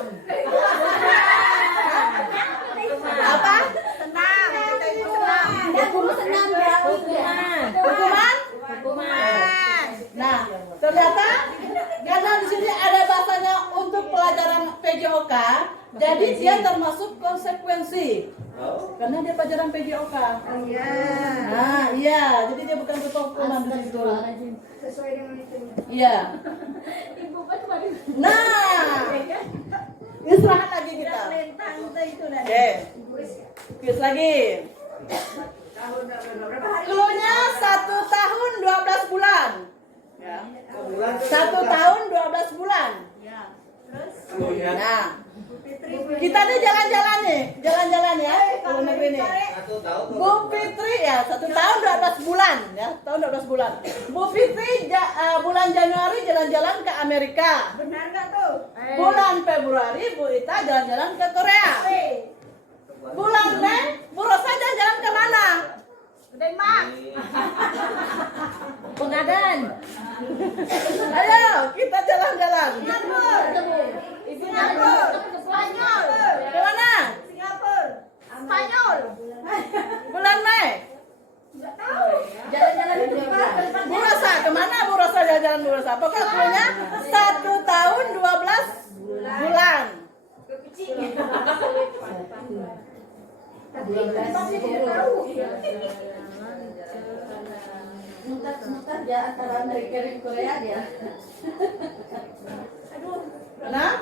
Apa? Senang. Kita itu senang. Hukuman. Hukuman? Hukuman. Nah, ternyata karena di sini ada bahasanya untuk pelajaran PJOK, jadi dia termasuk konsekuensi. Karena dia pelajaran PJOK. Iya. Nah, iya, jadi dia bukan betul hukuman di situ. Sesuai dengan itu. Iya. Ibu pas kemarin. Nah, istirahat lagi kita. Oke, kuis lagi. Cluenya 1 tahun 12 bulan. Ya. 1 tahun 12 bulan. Ya. Terus Nah, Bu Fitri Kita nih jalan-jalan nih, jalan-jalan ya, luar negeri nih. 1 tahun. Bu Fitri ya, 1 tahun 12 bulan ya, tahun 12 bulan. Bu Fitri bulan Januari jalan-jalan ke Amerika. Benar nggak tuh? Bulan Februari Bu Ita jalan-jalan ke Korea. Bulan Mei Bu Rosa jalan-jalan ke mana? Denmark. Pengadan. Ayo kita jalan-jalan. Singapura. Spanyol. Ke mana? Singapura. Spanyol. Bulan Mei. Nggak tahu. Jalan-jalan di Bu Rosa kemana Bu Rosa jalan-jalan Bu Rosa? Pokoknya 1 tahun 12 bulan. Mutar dia antara Amerika dan Korea dia. Nah?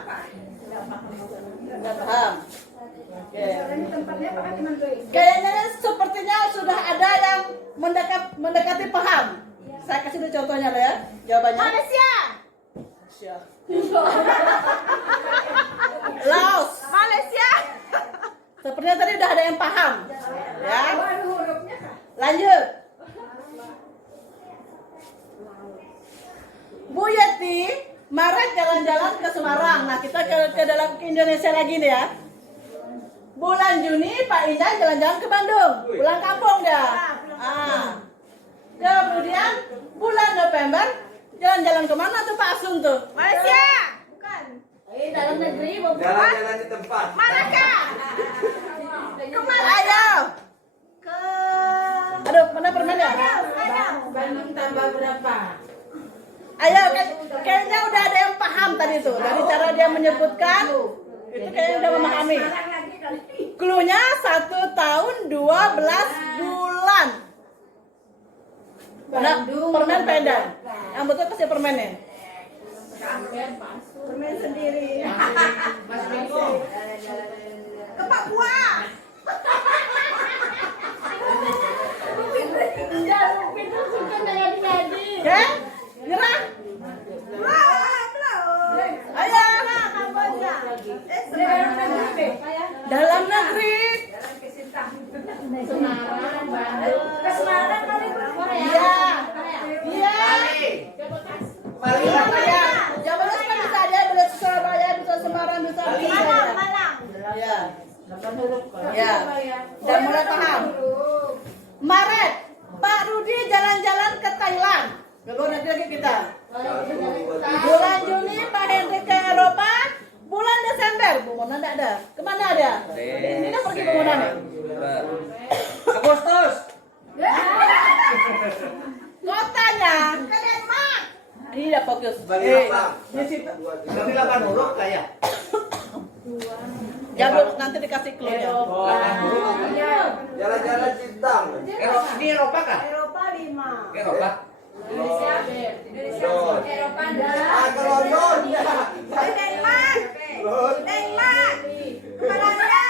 Nggak paham. Oke. Tempatnya Pak Hatiman tuh. Kayaknya sepertinya sudah ada yang mendekati paham. Saya kasih dulu contohnya ya, jawabannya. Malaysia. Malaysia. Laos. Malaysia. Sepertinya tadi udah ada yang paham. Ya. Waduh, hurufnya kah? Lanjut. Bu Yeti, Maret jalan-jalan ke Semarang. Nah, kita ke dalam ke Indonesia lagi nih ya. Bulan Juni Pak Indah jalan-jalan ke Bandung. Pulang kampung dia. Kemudian bulan November jalan-jalan kemana tuh Pak Asun tuh? Malaysia. Bukan. Dalam negeri mau Jalan-jalan di tempat. Manakah? Kemana? Ayo. Ke Aduh, mana permen ya? Bandung tambah berapa? Ayo, kayaknya udah ada yang paham tadi tuh. Dari cara dia menyebutkan, itu kayaknya udah memahami. Cluenya 1 tahun 12 bulan. Nah, permen pedan. Yang betul kasih permennya. permen sendiri. Ke Papua. Oke? Nyerah? Ayo. Dalam negeri. Ke Semarang kali Iya. Iya. Bali. Iya. Jawa Barat kan bisa ada, bisa Surabaya, bisa Semarang, bisa Malang, Malang. Iya. Ya. Dan mulai paham. Maret, Pak Rudi jalan-jalan ke Thailand. Gak nanti lagi kita. Bulan Juni Pak Hendrik ke Eropa. Bulan Desember, Bu Mona enggak ada. Kemana dia? Ini kan pergi Bu Mona nih. Agustus. Kotanya. Ke Denmark. Ini udah fokus. Bagi apa? Di situ. Berarti 8 huruf kayak. Ya Bu, nanti dikasih clue-nya. Jalan-jalan Cintang. Eropa, ini Eropa kan? Eropa 5. Eropa. Indonesia. Eropa Ke London. Ke Denmark. Denmark. Ke Belanda.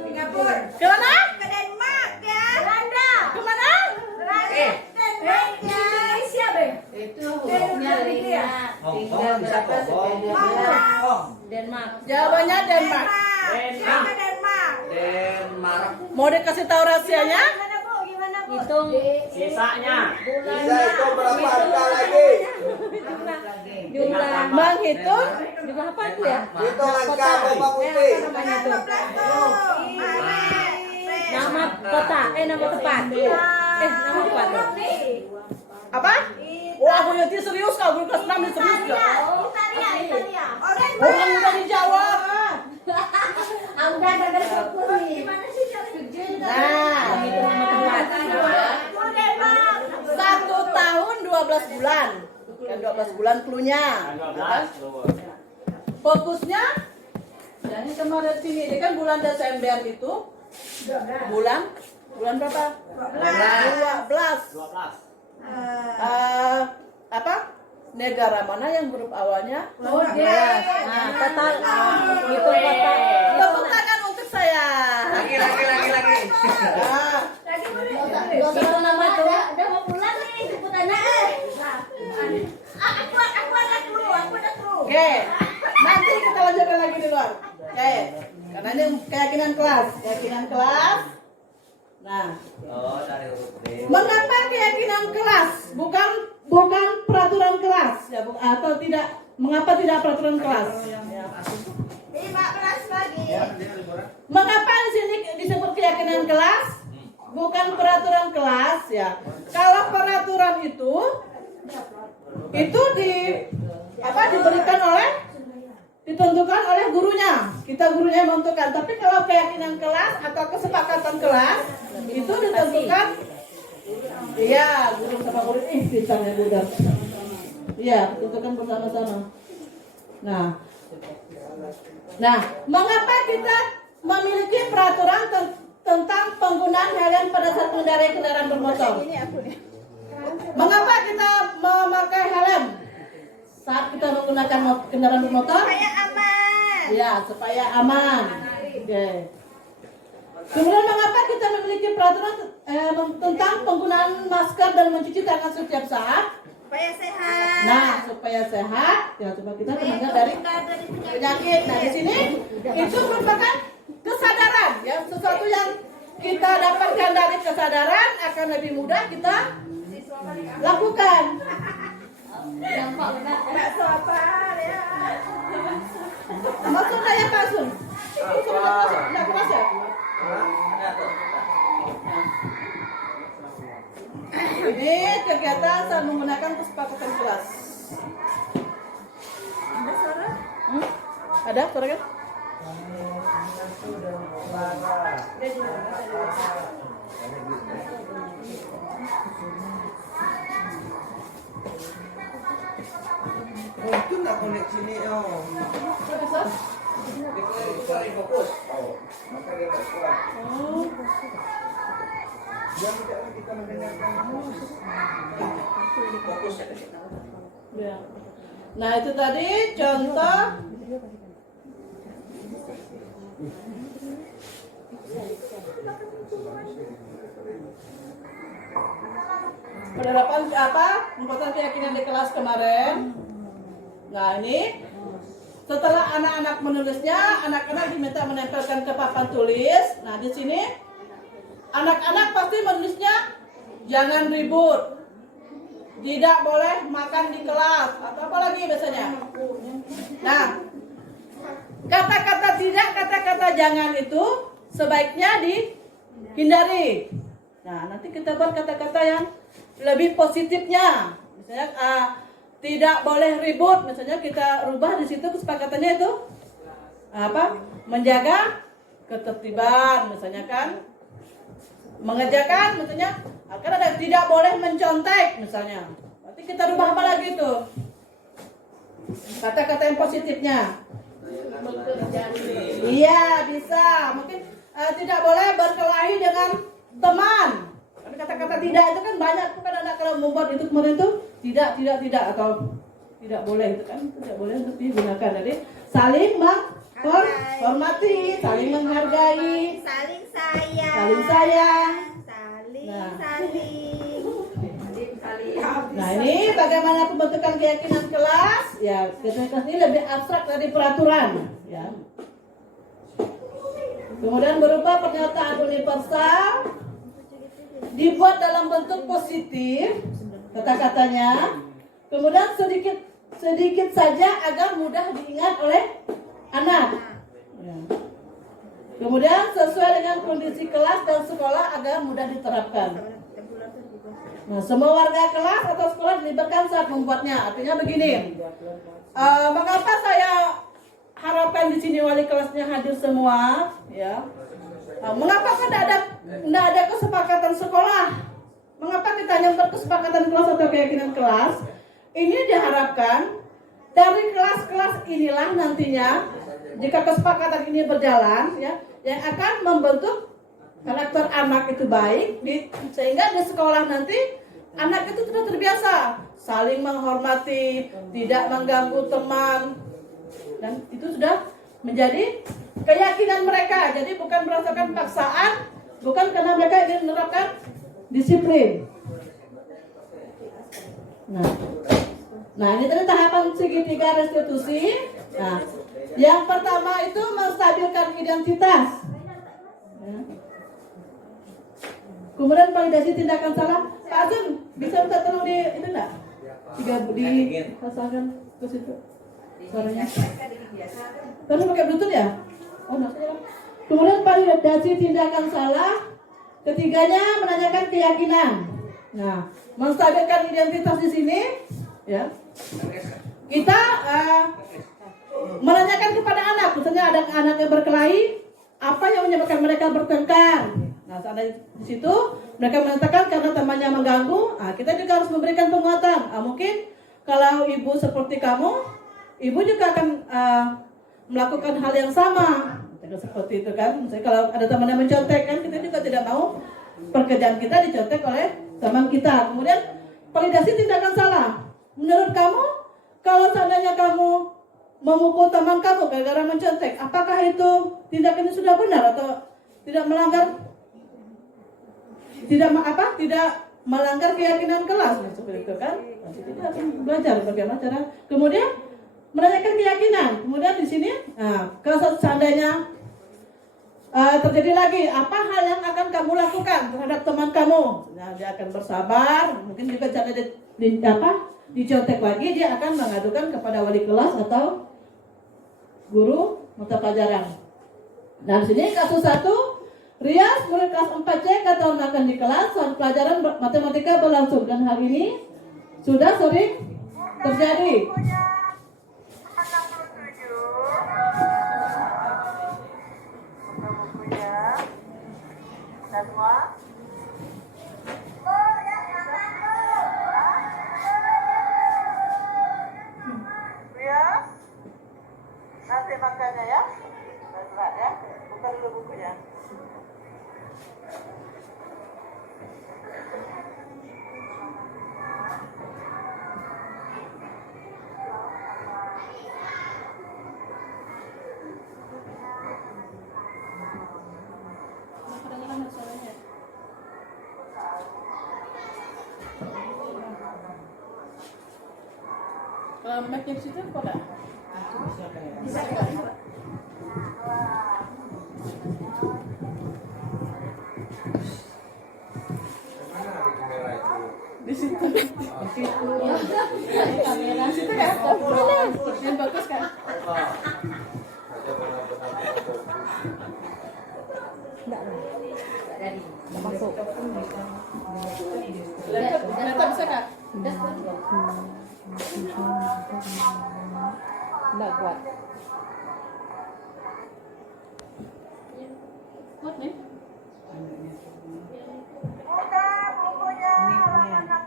Singapura. Kemana? Ke Denmark ya. Belanda. Kemana? Belanda. Denmark ya. Indonesia be. Itu hurufnya lima. Hongkong bisa Hongkong. Denmark. Jawabannya Denmark. Siapa ke Denmark? Denmark. Mau dikasih tahu rahasianya? Gimana bu? Gimana bu? Hitung Sisanya Bisa itu berapa angka lagi? jumlah Menghitung jumlah apa tuh ya? Itu angka Bapak Putih. Namanya tuh. Nama Nama kota, nama tempat. Nama tempat. apa? Wah, Bu Yeti serius kau, belum kelas 6 serius Italia. kau. Italia. Italia. Orang udah dijawab. Udah gara-gara fokus nih. Gimana sih cara Nah, Itu nama tempat. Denmark. 1 tahun 12 bulan. Kan 12 bulan cluenya. 12 Fokusnya jadi kemarin sini ini kan bulan Desember itu bulan berapa? 12. 12 Apa? Negara mana yang huruf awalnya? Nah, total itu total. Tepuk tangan untuk saya. Lagi. Nah, Itu nama tuh. Udah mau pulang nih sebutannya. Aku ada clue. oke. Nanti kita lanjutkan lagi di luar. Oke, karena ini keyakinan kelas. Nah, Oh, dari huruf D. mengapa keyakinan kelas bukan peraturan kelas ya atau tidak? Mengapa tidak peraturan kelas? 15 lagi. Mengapa di sini disebut keyakinan kelas? Bukan peraturan kelas ya. Kalau peraturan itu ditentukan oleh gurunya. Kita gurunya yang menentukan. Tapi kalau keyakinan kelas atau kesepakatan kelas itu ditentukan. Iya, guru sama murid pintarnya Buddha. Iya, tentukan bersama-sama. Nah, mengapa kita memiliki peraturan tentang penggunaan helm pada saat mengendarai kendaraan bermotor? Mengapa kita memakai helm saat kita menggunakan kendaraan bermotor? Supaya aman. Ya, supaya aman. Oke. Kemudian mengapa kita memiliki peraturan tentang penggunaan masker dan mencuci tangan setiap saat? Supaya sehat. Nah, supaya sehat, ya coba kita terhindar dari penyakit. Nah, di sini itu merupakan kesadaran, ya sesuatu yang kita dapatkan dari kesadaran akan lebih mudah kita lakukan. Enggak sabar ya. Maksudnya ya Pak Sun? Enggak keras ya? Ini kegiatan saat menggunakan kesepakatan kelas. Ada suara? Ada suara kan? Oh, itu nggak koneksi ini, oh. Bisa? Dikurangi fokus. Oh, maka dia nggak kuat. Oh. Dia tidak kita mendengarkan fokus ya. Ya. Nah, itu tadi contoh penerapan pembuatan keyakinan di kelas kemarin. Nah, ini setelah anak-anak menulisnya, anak-anak diminta menempelkan ke papan tulis. Nah, di sini anak-anak pasti menulisnya jangan ribut, tidak boleh makan di kelas, atau apa lagi biasanya. Nah, kata-kata tidak, kata-kata jangan itu sebaiknya dihindari. Nah, nanti kita buat kata-kata yang lebih positifnya. Misalnya tidak boleh ribut, misalnya kita rubah di situ kesepakatannya itu menjaga ketertiban, misalnya kan. Mengerjakan misalnya akan ada tidak boleh mencontek misalnya. Nanti kita rubah apa lagi itu? Kata-kata yang positifnya. Iya, bisa. Mungkin tidak boleh berkelahi dengan teman. Tapi kata-kata tidak itu kan banyak tuh kan anak kalau membuat itu kemarin tuh tidak atau tidak boleh itu kan tidak boleh untuk digunakan. Jadi saling menghormati, saling menghargai, Saling sayang. saling sayang. Saling. Nah, ini bagaimana pembentukan keyakinan kelas? Ya, keyakinan kelas ini lebih abstrak dari peraturan, ya. Kemudian berupa pernyataan universal, dibuat dalam bentuk positif, kata-katanya. Kemudian sedikit saja agar mudah diingat oleh anak. Ya. Kemudian sesuai dengan kondisi kelas dan sekolah agar mudah diterapkan. Nah, semua warga kelas atau sekolah dilibatkan saat membuatnya. Artinya begini. Mengapa saya harapkan di sini wali kelasnya hadir semua, ya? Mengapa tidak ada kesepakatan sekolah? Mengapa kita hanya berkesepakatan kelas atau keyakinan kelas? Ini diharapkan dari kelas-kelas inilah nantinya jika kesepakatan ini berjalan, ya, yang akan membentuk karakter anak itu baik, sehingga di sekolah nanti anak itu sudah terbiasa saling menghormati, tidak mengganggu teman, dan itu sudah menjadi keyakinan mereka. Jadi bukan merasakan paksaan, bukan karena mereka ingin menerapkan disiplin. Nah, ini tadi tahapan segitiga restitusi. Nah, Yang pertama itu menstabilkan identitas. Ya. Kemudian validasi tindakan salah. Pak Azun, bisa minta tolong di itu enggak? Pasangkan ke situ suaranya. Terus pakai Bluetooth ya? Oh, enggak. Kemudian validasi tindakan salah. Ketiganya menanyakan keyakinan. Nah, menstabilkan identitas di sini, ya. Kita menanyakan kepada anak, misalnya ada anak yang berkelahi, apa yang menyebabkan mereka bertengkar. Nah, seandainya di situ mereka mengatakan karena temannya mengganggu, kita juga harus memberikan penguatan. Mungkin kalau ibu seperti kamu, ibu juga akan melakukan hal yang sama. Seperti itu kan. Misalnya kalau ada teman yang mencontek kan, kita juga tidak mau pekerjaan kita dicontek oleh teman kita. Kemudian validasi tindakan salah. Menurut kamu, kalau seandainya kamu memukul teman kamu gara-gara mencontek, apakah itu tindakannya sudah benar atau tidak melanggar tidak melanggar keyakinan kelas? Nah, seperti itu kan. Nanti kita akan belajar bagaimana cara. Kemudian menanyakan keyakinan. Kemudian di sini, kalau seandainya terjadi lagi, apa hal yang akan kamu lakukan terhadap teman kamu? Nah, dia akan bersabar. Mungkin juga cara dicontek lagi, dia akan mengadukan kepada wali kelas atau guru mata pelajaran. Nah, di sini kasus 1, Rias murid kelas 4C ketahuan di kelas saat pelajaran matematika berlangsung, dan hal ini sudah sering terjadi. Nanti makannya ya, berat ya. Buka dulu bukunya. Mic-nya di situ kok enggak? Bisa enggak? Di situ. Di situ. Kamera situ kan? Yang bagus kan? Enggak lah. Dari masuk. Laptop bisa enggak? Enggak kuat. Kuat nih. Buka bukunya halaman 67.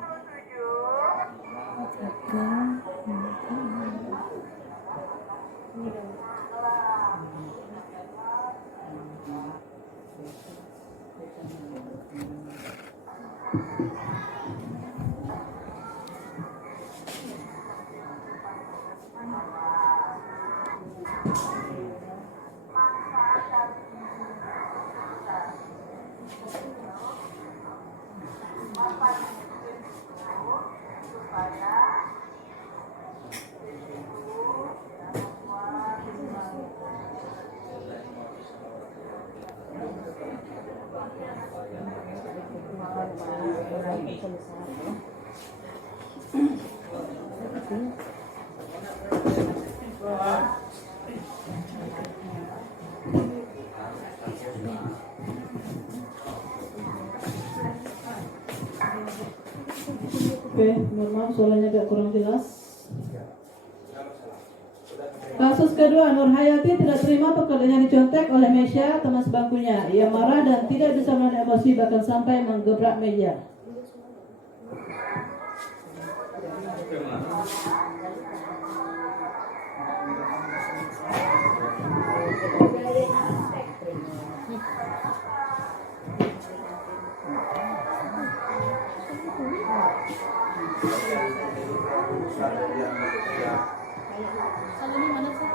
Oke, mohon maaf suaranya agak kurang jelas. Kasus kedua, Nur Hayati tidak terima pekerjaannya dicontek oleh Mesya, teman sebangkunya. Ia marah dan tidak bisa menahan emosi, bahkan sampai menggebrak meja. Salahnya mana sih?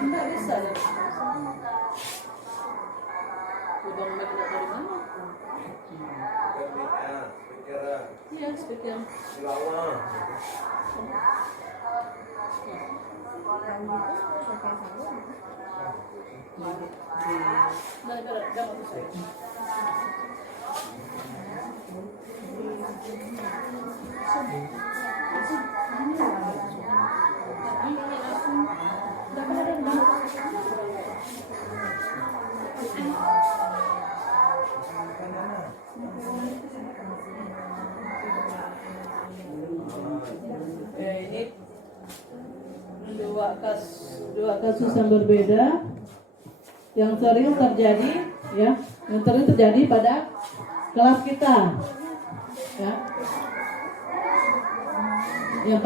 Enggak bisa ya. Lubang mic dari mana? Iya, speaker. Nah, udah bagus ya. Ini dua kasus yang berbeda yang sering terjadi, ya, yang sering terjadi pada kelas kita, ya. Yang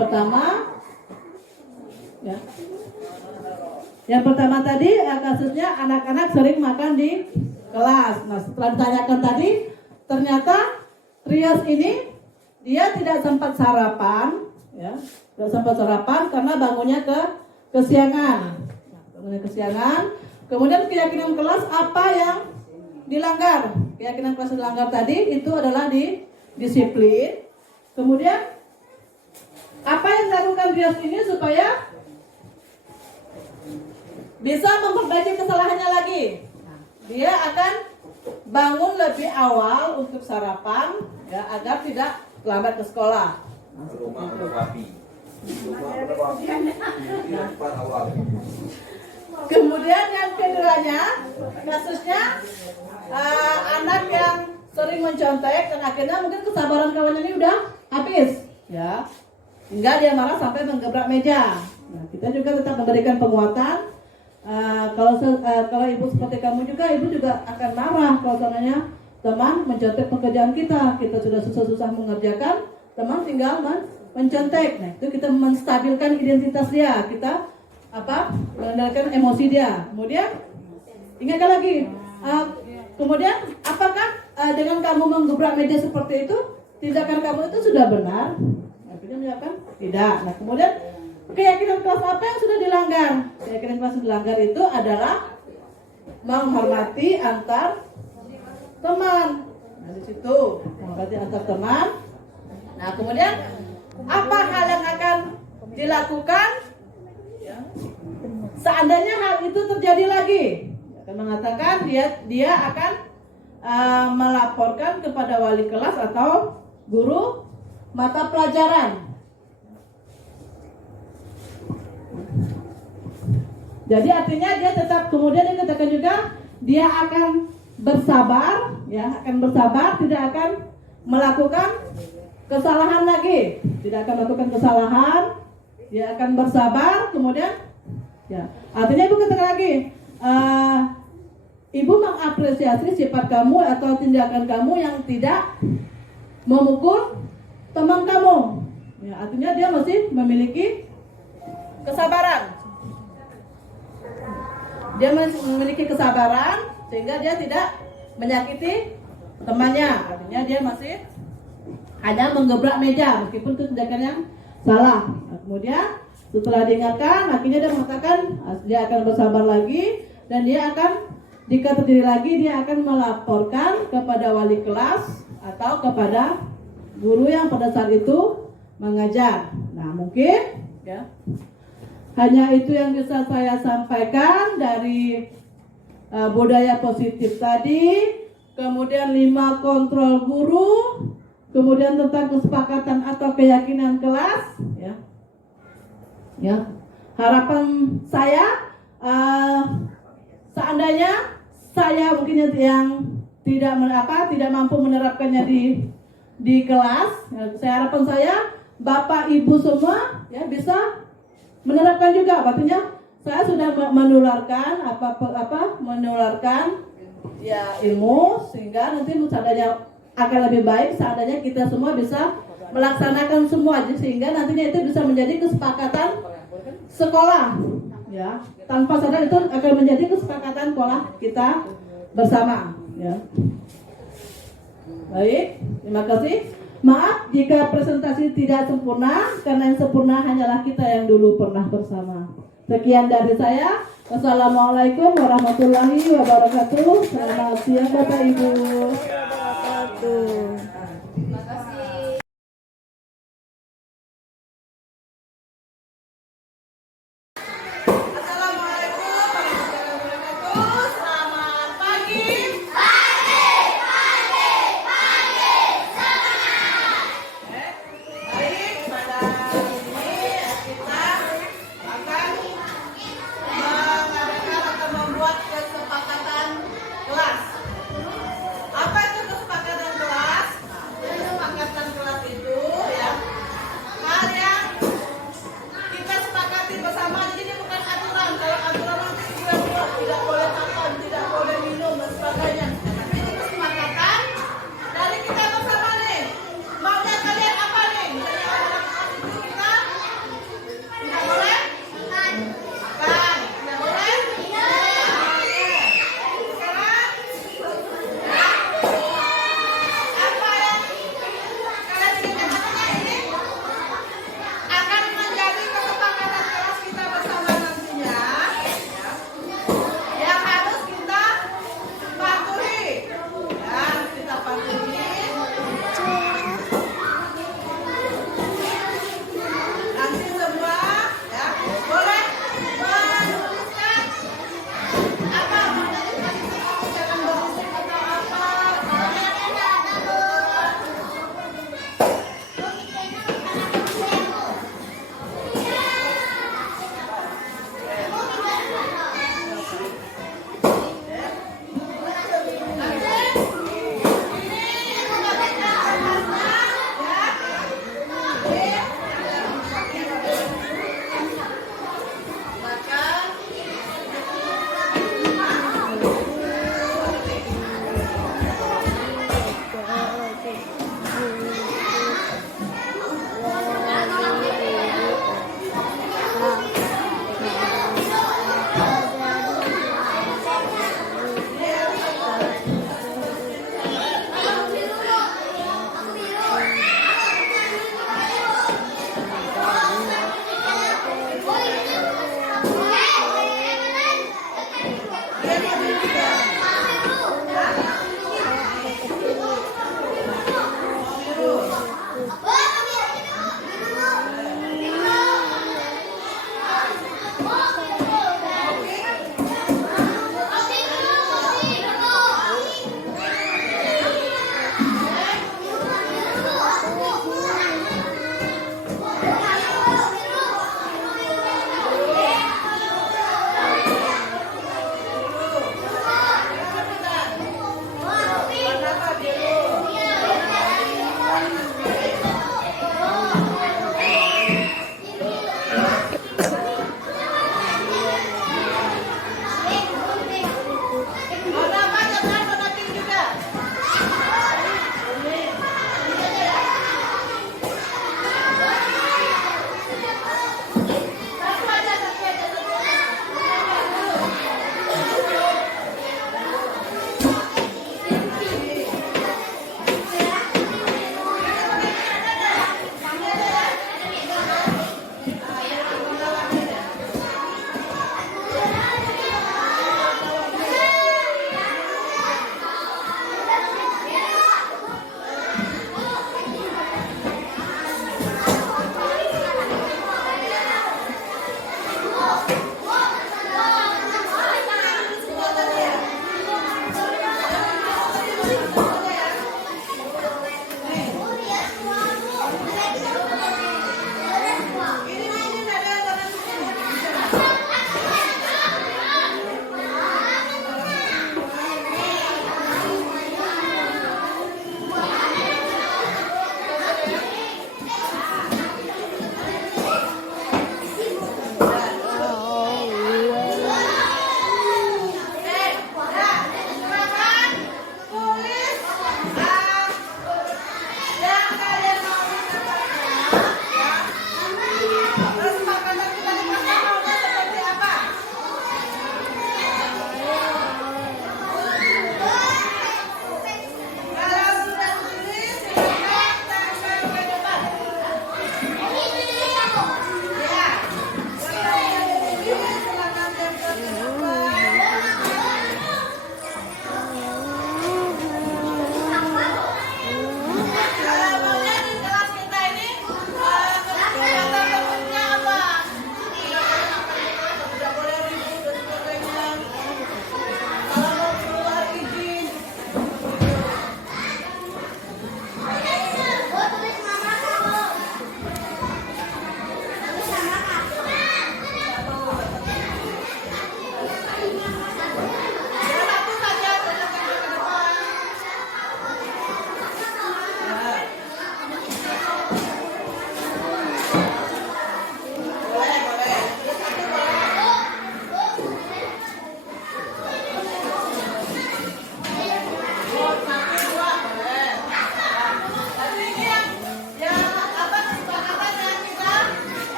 pertama tadi kasusnya anak-anak sering makan di kelas. Nah, setelah ditanyakan tadi, ternyata Trias ini dia tidak sempat sarapan, ya, tidak sempat sarapan karena bangunnya kesiangan. Kemudian keyakinan kelas apa yang dilanggar? Keyakinan kelas dilanggar tadi itu adalah di disiplin. Kemudian apa yang dilakukan Trias ini supaya bisa memperbaiki kesalahannya lagi? Dia akan bangun lebih awal untuk sarapan, ya, agar tidak terlambat ke sekolah. Rumah ada babi. Awal. Kemudian yang keduanya, kasusnya anak yang sering mencontek dan akhirnya mungkin kesabaran kawannya ini udah habis, ya, hingga dia marah sampai menggebrak meja. Nah, kita juga tetap memberikan penguatan. Kalau ibu seperti kamu juga, ibu juga akan marah kalau seandainya teman mencontek pekerjaan kita. Kita sudah susah-susah mengerjakan, teman tinggal mencontek. Nah, itu kita menstabilkan identitas dia, kita mengendalikan emosi dia. Kemudian ingatkan lagi, kemudian apakah dengan kamu menggebrak meja seperti itu, tindakan kamu itu sudah benar? Akhirnya menjawabkan tidak. Nah, kemudian keyakinan kelas apa yang sudah dilanggar? Keyakinan kelas yang dilanggar itu adalah menghormati antar teman. Nah, di situ menghormati antar teman. Nah, kemudian apa hal yang akan dilakukan seandainya hal itu terjadi lagi? Akan mengatakan dia akan melaporkan kepada wali kelas atau guru mata pelajaran. Jadi artinya dia tetap, kemudian dikatakan juga dia akan bersabar, ya, akan bersabar, tidak akan melakukan kesalahan lagi, tidak akan melakukan kesalahan, dia akan bersabar. Kemudian, ya, artinya ibu katakan lagi, ibu mengapresiasi sifat kamu atau tindakan kamu yang tidak memukul teman kamu. Ya, artinya dia masih memiliki kesabaran. Dia memiliki kesabaran sehingga dia tidak menyakiti temannya. Artinya dia masih hanya menggebrak meja meskipun itu tindakan yang salah. Nah, kemudian setelah diingatkan, akhirnya dia mengatakan dia akan bersabar lagi dan dia akan, jika terjadi lagi, dia akan melaporkan kepada wali kelas atau kepada guru yang pada saat itu mengajar. Nah, mungkin, ya, hanya itu yang bisa saya sampaikan dari budaya positif tadi. Kemudian 5 kontrol guru, kemudian tentang kesepakatan atau keyakinan kelas, ya. Ya, harapan saya seandainya saya mungkin yang tidak mampu menerapkannya di kelas, ya, harapan saya Bapak Ibu semua, ya, bisa menerapkan juga. Artinya saya sudah menularkan menularkan, ya, ilmu, sehingga nanti seandainya akan lebih baik seandainya kita semua bisa melaksanakan semua sehingga nantinya itu bisa menjadi kesepakatan sekolah ya. Tanpa sadar itu akan menjadi kesepakatan sekolah kita bersama ya. Baik, terima kasih. Maaf jika presentasi tidak sempurna, karena yang sempurna hanyalah kita yang dulu pernah bersama. Sekian dari saya. Wassalamualaikum warahmatullahi wabarakatuh. Selamat siang Bapak Ibu. Terima kasih. Assalamualaikum warahmatullahi wabarakatuh. Selamat pagi. Baik, pada ini kita akan mengadakan atau membuat kesepakatan kelas. Apa itu kesepakatan kelas?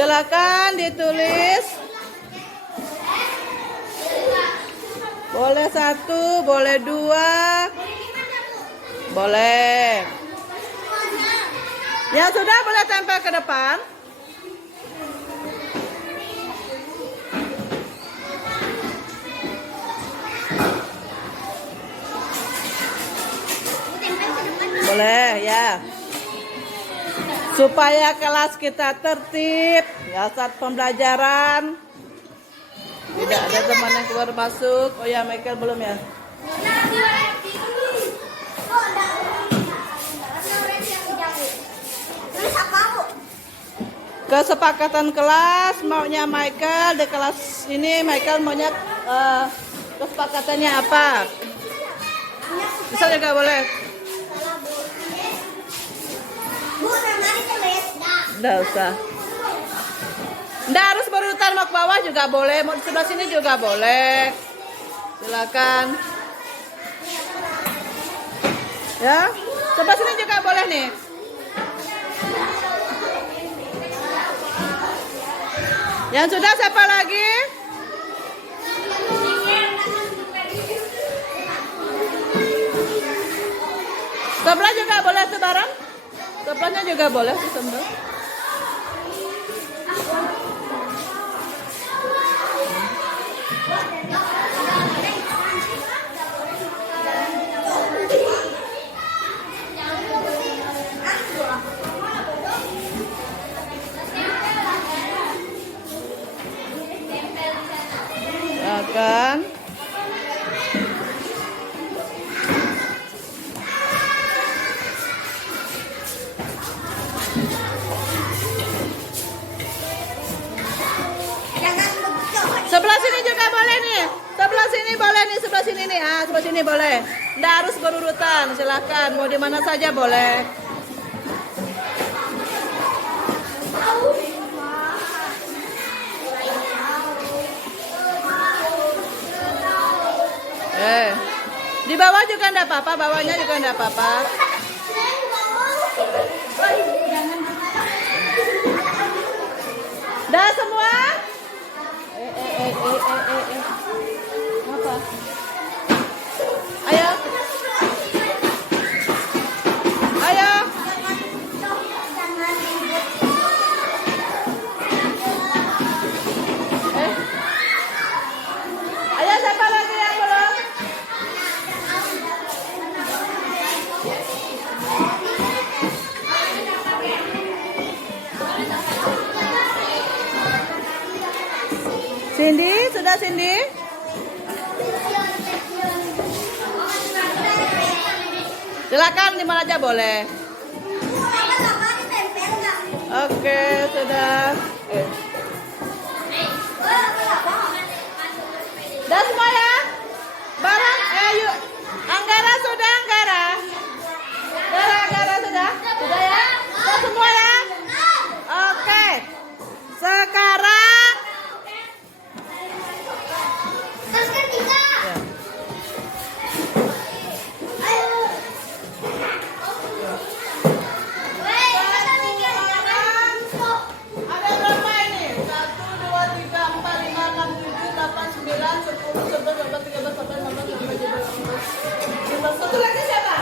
Silakan ditulis. Boleh 1, boleh 2. Boleh. Ya sudah, boleh tempel ke depan. Boleh ya. Supaya kelas kita tertib, ya saat pembelajaran. Tidak ada teman yang keluar masuk. Oh ya, Michael belum ya? Kesepakatan kelas maunya Michael di kelas ini. Michael maunya kesepakatannya apa? Bisa juga boleh. Nggak usah. Nggak harus berurutan, mau ke bawah juga boleh, mau di sebelah sini juga boleh. Silakan. Ya, sebelah sini juga boleh nih. Yang sudah siapa lagi? Sebelah juga boleh sebarang? Sebelahnya juga boleh sebelah. Akan sebelah sini juga boleh nih. Sebelah sini boleh nih, sebelah sini nih. Ah, sebelah sini boleh. Nggak harus berurutan, silakan. Mau di mana saja boleh. Di bawah juga enggak apa-apa, bawahnya juga enggak apa-apa. Dah semua? Apa? Ayo. Ayo. Ayo, siapa lagi yang belum? Cindy, sudah Cindy? Silakan di mana aja boleh. Oke, sudah. Dah semua ya? Barang, yuk. Anggara sudah, Anggara. Anggara sudah? Sudah ya? Dah semua ya? Oke. Sekarang satu lagi siapa?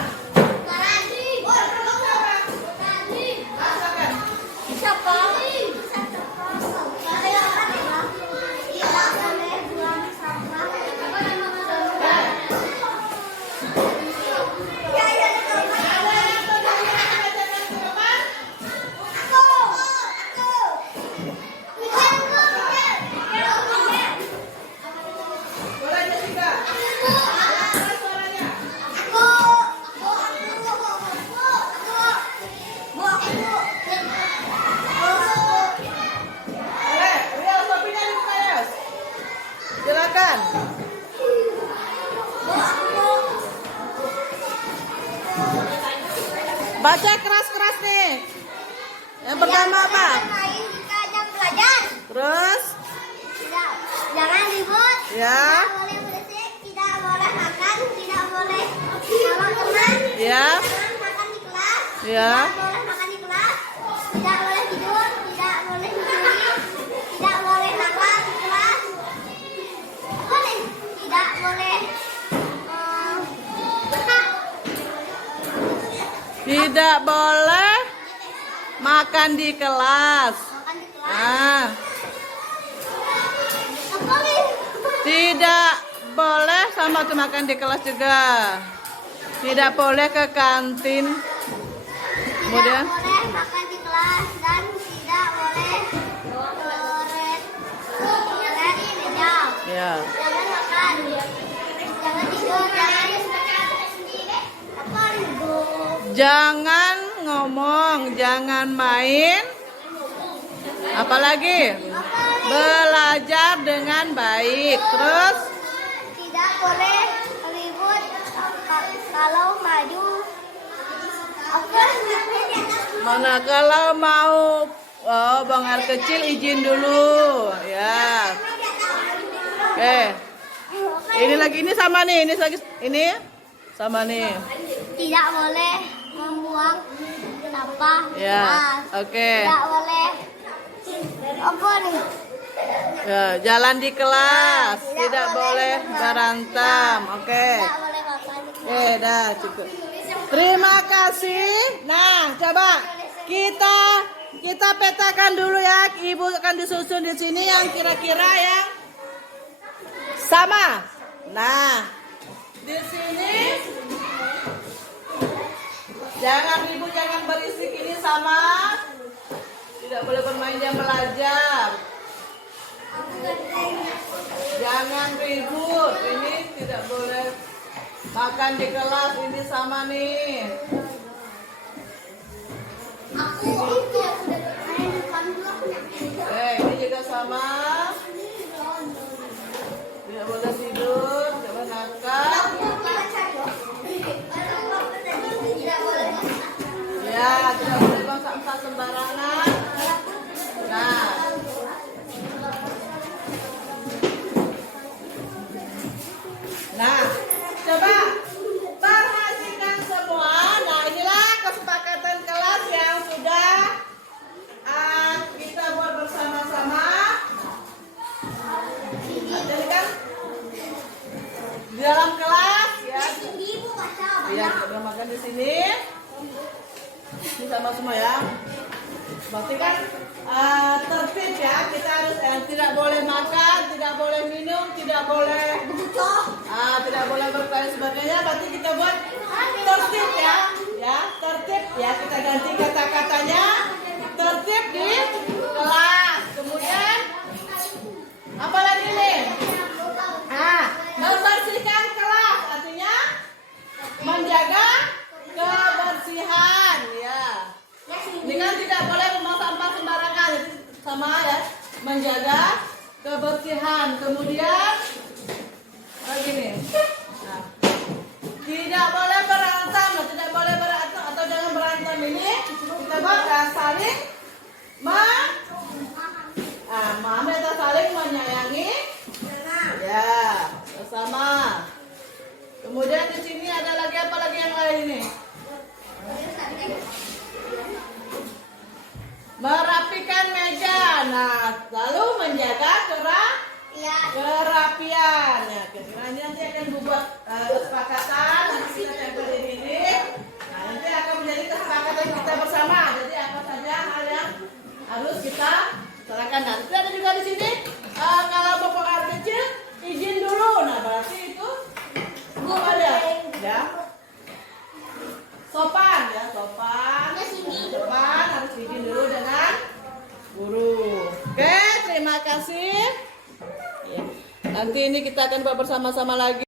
Silakan. Baca keras-keras nih. Yang pertama apa? Terus? Jangan ribut. Ya. Tidak boleh berisik. Tidak boleh makan. Tidak boleh sama teman. Ya. Jangan makan di kelas. Ya. Tidak boleh makan di kelas. Tidak boleh tidur. Tidak boleh mencuri. Tidak boleh makan di kelas. Makan di kelas. Ah, Apa nih? tidak boleh sama tuh makan di kelas juga. Tidak boleh ke kantin. Tidak Kemudian? boleh makan di kelas dan tidak boleh lari meja. Ya. Jangan makan. Jangan tidur. Apa itu? Jangan ngomong, jangan main. Apalagi belajar dengan baik. Terus Tidak boleh ribut kalau maju. Apa? mana kalau mau buang air kecil izin dulu ya. Oke. Ini lagi ini sama nih, ini sama nih. Tidak boleh membuang sampah. Ya. kelas. Oke. Tidak boleh. Apa nih? Ya, jalan di kelas, tidak boleh berantem. Oke. Tidak boleh makan di kelas. Oke, dah cukup. Terima kasih. Nah, coba kita petakan dulu ya. Ibu akan disusun di sini yang kira-kira yang sama. Nah, di sini jangan ibu jangan berisik, ini sama. Tidak boleh bermain jam belajar. Jangan ribut, ini tidak boleh makan di kelas, ini sama nih. Ini juga sama. Tidak boleh tidur, tidak boleh nakal. Ya, tidak boleh buang sampah sembarangan. Nah. Nah, coba perhatikan semua. Nah, inilah kesepakatan kelas yang sudah kita buat bersama-sama. Jadi kan di dalam kelas ya. Ya, kita makan di sini. Ini sama semua ya. Berarti kan tertib ya. Kita harus tidak boleh makan, tidak boleh minum, tidak boleh tidak boleh bertanya sebagainya. Berarti kita buat tertib ya. Ya, tertib ya. Kita ganti kata-katanya. Tertib di kelas. Kemudian apa lagi nih? Membersihkan kelas artinya menjaga kebersihan ya. Ini kan tidak boleh membuang sampah sembarangan, jadi sama ya, menjaga kebersihan. Kemudian lagi nih, nah, tidak boleh berantem, tidak boleh berantem atau jangan berantem ini kita buat saling memahami atau saling menyayangi ya bersama. Kemudian di sini ada lagi apa lagi yang lain ini? Merapikan meja. Nah, lalu menjaga kerapian. Ya, kiranya nanti akan dibuat kesepakatan. Nanti kita tempel di sini. Nah, nanti akan menjadi kesepakatan kita bersama. Jadi apa saja hal yang harus kita serahkan. Nanti ada juga di sini. Kalau bapak air kecil, izin dulu. Nah, berarti itu ada ya. Sopan ya, sopan. Sopan harus izin dulu dengan guru. Oke, terima kasih. Nanti ini kita akan buat bersama-sama lagi.